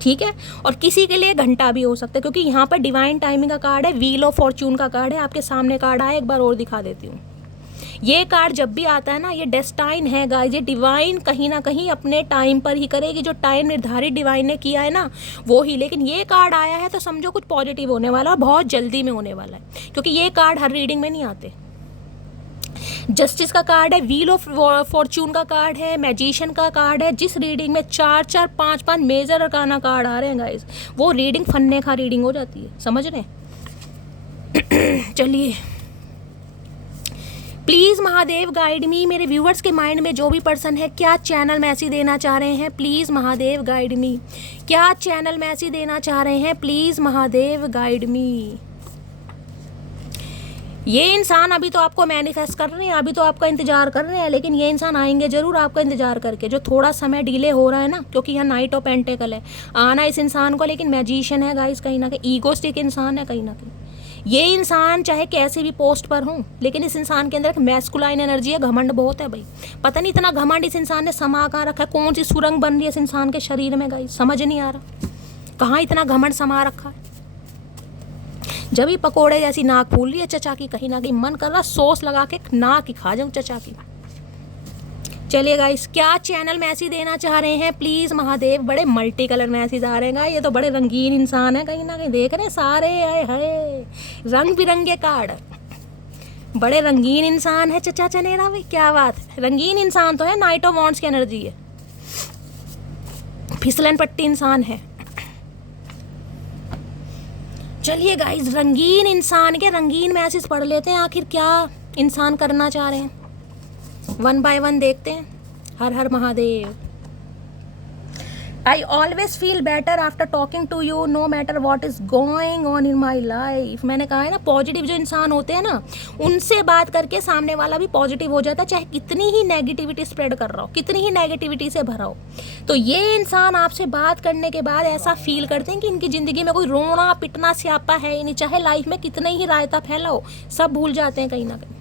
ठीक है, और किसी के लिए घंटा भी हो सकता है, क्योंकि यहाँ पर डिवाइन टाइमिंग का कार्ड है, व्हील ऑफ फॉर्च्यून का कार्ड है। आपके सामने कार्ड आया, एक बार और दिखा देती हूँ। ये कार्ड जब भी आता है ना, ये डेस्टाइन है गाइस। ये डिवाइन कहीं ना कहीं अपने टाइम पर ही करेगी, जो टाइम निर्धारित डिवाइन ने किया है ना वो ही। लेकिन ये कार्ड आया है तो समझो कुछ पॉजिटिव होने वाला है, बहुत जल्दी में होने वाला है, क्योंकि ये कार्ड हर रीडिंग में नहीं आते। जस्टिस का कार्ड है, व्हील ऑफ फॉर्च्यून का कार्ड है, मैजिशियन का कार्ड है। जिस रीडिंग में 4-4, 5-5 मेजर अरकाना कार्ड आ रहे हैं गाइस, वो रीडिंग फन्ने का रीडिंग हो जाती है, समझ रहे हैं? चलिए प्लीज़ महादेव गाइड मी। मेरे व्यूवर्स के माइंड में जो भी पर्सन है, क्या चैनल मैसेज देना चाह रहे हैं? Please Mahadev guide me. क्या चैनल मैसेज देना चाह रहे हैं? Please Mahadev guide me. ये इंसान अभी तो आपको मैनिफेस्ट कर रहे हैं, अभी तो आपका इंतजार कर रहे हैं, लेकिन ये इंसान आएंगे जरूर आपका इंतजार करके। जो थोड़ा समय डिले हो रहा है ना, क्योंकि यहाँ नाइट ऑफ पेंटिकल है, आना इस इंसान को, लेकिन मैजिशियन है गाइस, कहीं ना कहीं ईगोस्टिक इंसान है कहीं ना कहीं। ये इंसान चाहे कैसे भी पोस्ट पर हो, लेकिन इस इंसान के अंदर एक मैस्कुलाइन एनर्जी है, घमंड बहुत है भाई। पता नहीं इतना घमंड इस इंसान ने समा कहाँ रखा है, कौन सी सुरंग बन रही है इस इंसान के शरीर में गाइस, समझ नहीं आ रहा कहाँ इतना घमंड समा रखा है। जब ही पकोड़े जैसी नाक फूल रही है चचा की, कहीं ना कहीं मन कर रहा सॉस लगा के नाक ही खा जाऊं चचा की। चलिए गाइस, क्या चैनल मैसेज देना चाह रहे हैं? प्लीज़ महादेव। बड़े मल्टी कलर मैसेज आ रहे हैं, ये तो बड़े रंगीन इंसान है कहीं ना कहीं, देख रहे हैं सारे आए हाय रंग बिरंगे कार्ड, बड़े रंगीन इंसान है चचा चनेरा भाई, क्या बात है। रंगीन इंसान तो है, नाइट ऑफ वॉन्ड्स की एनर्जी है, फिसलन पट्टी इंसान है। चलिए गाइस, रंगीन इंसान के रंगीन मैसेज पढ़ लेते हैं, आखिर क्या इंसान करना चाह रहे हैं, 1 बाय 1 देखते हैं। Har Har Mahadev. I always feel better after talking to you, no matter what is going on in my life. मैंने कहा है ना, पॉजिटिव जो इंसान होते हैं ना, उनसे बात करके सामने वाला भी पॉजिटिव हो जाता है, चाहे कितनी ही नेगेटिविटी स्प्रेड कर रहा हो, कितनी ही नेगेटिविटी से भरा हो। तो ये इंसान आपसे बात करने के बाद ऐसा फील करते हैं कि इनकी ज़िंदगी में कोई रोना पिटना स्यापा है ही नहीं, चाहे लाइफ में कितने ही रायता फैला हो, सब भूल जाते हैं कहीं ना कहीं।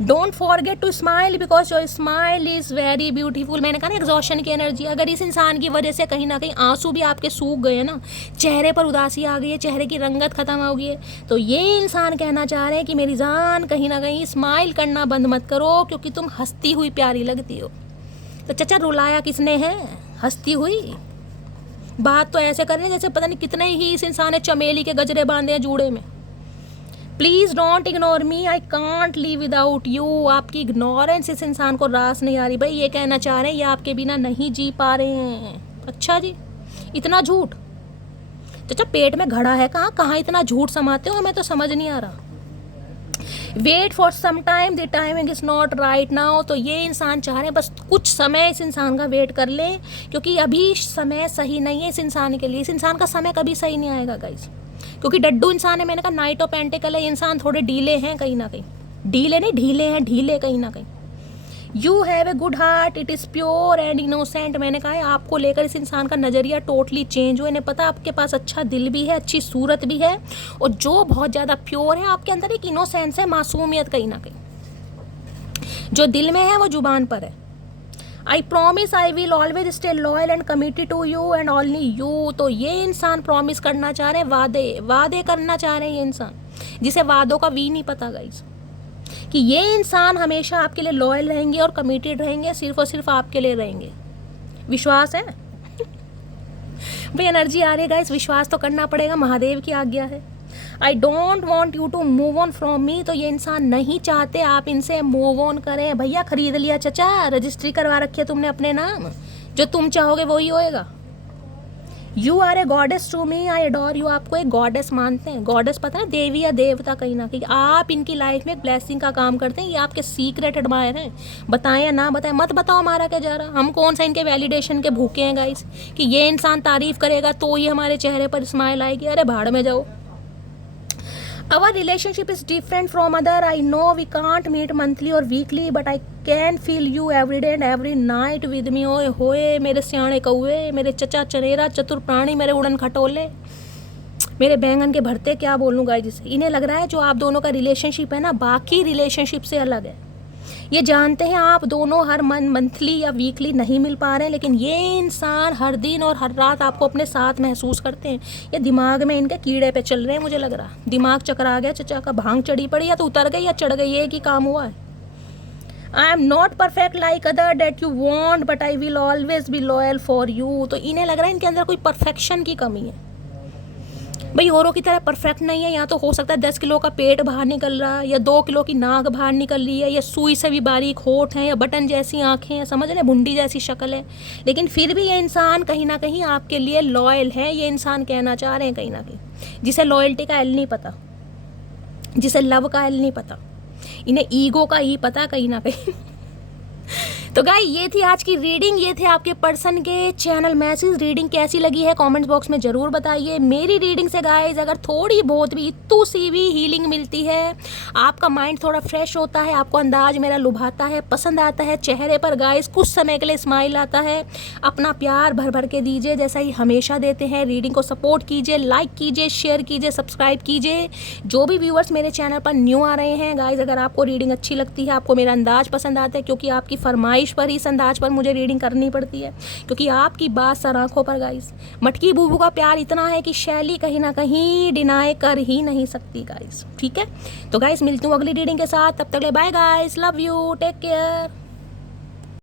Don't forget to smile because your smile is very beautiful. मैंने कहा ना, एग्जॉशन की एनर्जी, अगर इस इंसान की वजह से कहीं ना कहीं आंसू भी आपके सूख गए हैं ना, चेहरे पर उदासी आ गई है, चेहरे की रंगत खत्म हो गई है, तो ये इंसान कहना चाह रहे हैं कि मेरी जान कहीं ना कहीं स्माइल करना बंद मत करो, क्योंकि तुम हंसती हुई प्यारी लगती हो। तो चचा रुलाया किसने है? हंसती हुई। बात तो ऐसे कर रहे हैं जैसे पता नहीं कितने ही इस इंसान ने चमेली के गजरे बांधे हैं जूड़े में। Please don't ignore me, I can't live without you. आपकी इग्नोरेंस इस इंसान को रास नहीं आ रही। भाई ये कहना चाह रहे हैं ये आपके बिना नहीं जी पा रहे हैं। अच्छा जी, इतना झूठ। चाचा पेट में घड़ा है, कहाँ कहाँ इतना झूठ समाते हो, हमें तो समझ नहीं आ रहा। Wait for some time, the timing is not right now. तो ये इंसान चाह रहे हैं बस कुछ समय इस इंसान का वेट कर लें, क्योंकि अभी समय सही नहीं है इस इंसान के लिए। इस इंसान का समय कभी सही नहीं आएगा गाइस, क्योंकि डड्डू इंसान है। मैंने कहा नाइट ऑफ पेंटिकल है, ये इंसान थोड़े ढीले हैं कहीं ना कहीं। ढीले नहीं, ढीले हैं, ढीले कहीं ना कहीं। You have a good heart, it is pure and innocent. मैंने कहा है आपको लेकर इस इंसान का नज़रिया टोटली चेंज हुआ। इन्हें पता आपके पास अच्छा दिल भी है, अच्छी सूरत भी है, और जो बहुत ज़्यादा प्योर है आपके अंदर एक इनोसेंस है, मासूमियत कहीं ना कहीं। जो दिल में है वो जुबान पर है। I promise I will always stay loyal and committed to you and only you. तो ये इंसान प्रॉमिस करना चाह रहे हैं, वादे करना चाह रहे हैं ये इंसान, जिसे वादों का वी नहीं पता गाइस, कि ये इंसान हमेशा आपके लिए लॉयल रहेंगे और कमिटेड रहेंगे, सिर्फ और सिर्फ आपके लिए रहेंगे। विश्वास है भाई, एनर्जी आ रही है गाइस, विश्वास तो करना पड़ेगा, महादेव की आज्ञा है। I don't want you to move on from me. तो ये इंसान नहीं चाहते आप इनसे मूव ऑन करें। भैया खरीद लिया चचा, रजिस्ट्री करवा रखी है तुमने अपने नाम, जो तुम चाहोगे वही होएगा। You are a goddess to me, I adore you. आपको एक गॉडेस मानते हैं। गॉडेस पता है देवी या देवता कहीं ना कहीं। आप इनकी लाइफ में एक ब्लेसिंग का काम करते हैं। ये आपके सीक्रेट एडमायर हैं, बताएं या ना बताएं। मत बताओ हमारा क्या जा रहा। हम कौन सा इनके वैलिडेशन के भूखे हैं गाइस, कि ये इंसान तारीफ करेगा तो ही हमारे चेहरे पर स्माइल आएगी। अरे भाड़ में जाओ। Our relationship is different from other. I know we can't meet monthly or weekly, but I can feel you every day and every night with me. ओए होए मेरे सियाणे कौए, मेरे चचा चनेरा, चतुर प्राणी, मेरे उड़न खटोले, मेरे बैंगन के भरते, क्या बोलूँ गाइस। इन्हें लग रहा है जो आप दोनों का रिलेशनशिप है ना, बाकी रिलेशनशिप से अलग है। ये जानते हैं आप दोनों हर मंथली या वीकली नहीं मिल पा रहे हैं, लेकिन ये इंसान हर दिन और हर रात आपको अपने साथ महसूस करते हैं। ये दिमाग में इनके कीड़े पे चल रहे हैं, मुझे लग रहा दिमाग चकरा गया चचा का। भांग चढ़ी पड़ी, या तो उतर गई या चढ़ गई, एक ही काम हुआ है। I am not perfect like other date you want, but I will always be loyal for you. तो इन्हें लग रहा है इनके अंदर कोई परफेक्शन की कमी है। भाई औरों की तरह परफेक्ट नहीं है। या तो हो सकता है 10 किलो का पेट बाहर निकल रहा है, या 2 किलो की नाक बाहर निकल रही है, या सुई से भी बारीक होठ हैं, या बटन जैसी आंखें हैं, समझ रहे, भुंडी जैसी शक्ल है, लेकिन फिर भी ये इंसान कहीं ना कहीं आपके लिए लॉयल है। ये इंसान कहना चाह रहे हैं कहीं ना कहीं, जिसे लॉयल्टी का एल नहीं पता, जिसे लव का एल नहीं पता, इन्हें ईगो का ई पता कहीं ना कहीं। तो गाइस ये थी आज की रीडिंग, ये थे आपके पर्सन के चैनल मैसेज। रीडिंग कैसी लगी है कमेंट्स बॉक्स में ज़रूर बताइए। मेरी रीडिंग से गाइस अगर थोड़ी बहुत भी इतू सी भी हीलिंग मिलती है, आपका माइंड थोड़ा फ्रेश होता है, आपको अंदाज मेरा लुभाता है, पसंद आता है, चेहरे पर गाइस कुछ समय के लिए स्माइल आता है, अपना प्यार भर भर के दीजिए जैसा ही हमेशा देते हैं। रीडिंग को सपोर्ट कीजिए, लाइक कीजिए, शेयर कीजिए, सब्सक्राइब कीजिए। जो भी व्यूअर्स मेरे चैनल पर न्यू आ रहे हैं गाइस, अगर आपको रीडिंग अच्छी लगती है, आपको मेरा अंदाज पसंद आता है, क्योंकि आपकी फरमाइश पर इस अंदाज पर मुझे रीडिंग करनी पड़ती है, क्योंकि आपकी बात सर आंखों पर गाइस। मटकी बूबू का प्यार इतना है कि शैली कहीं ना कहीं डिनाई कर ही नहीं सकती गाइस। ठीक है, तो गाइस मिलती हूँ अगली रीडिंग के साथ, तब तक ले bye guys, love you, take care.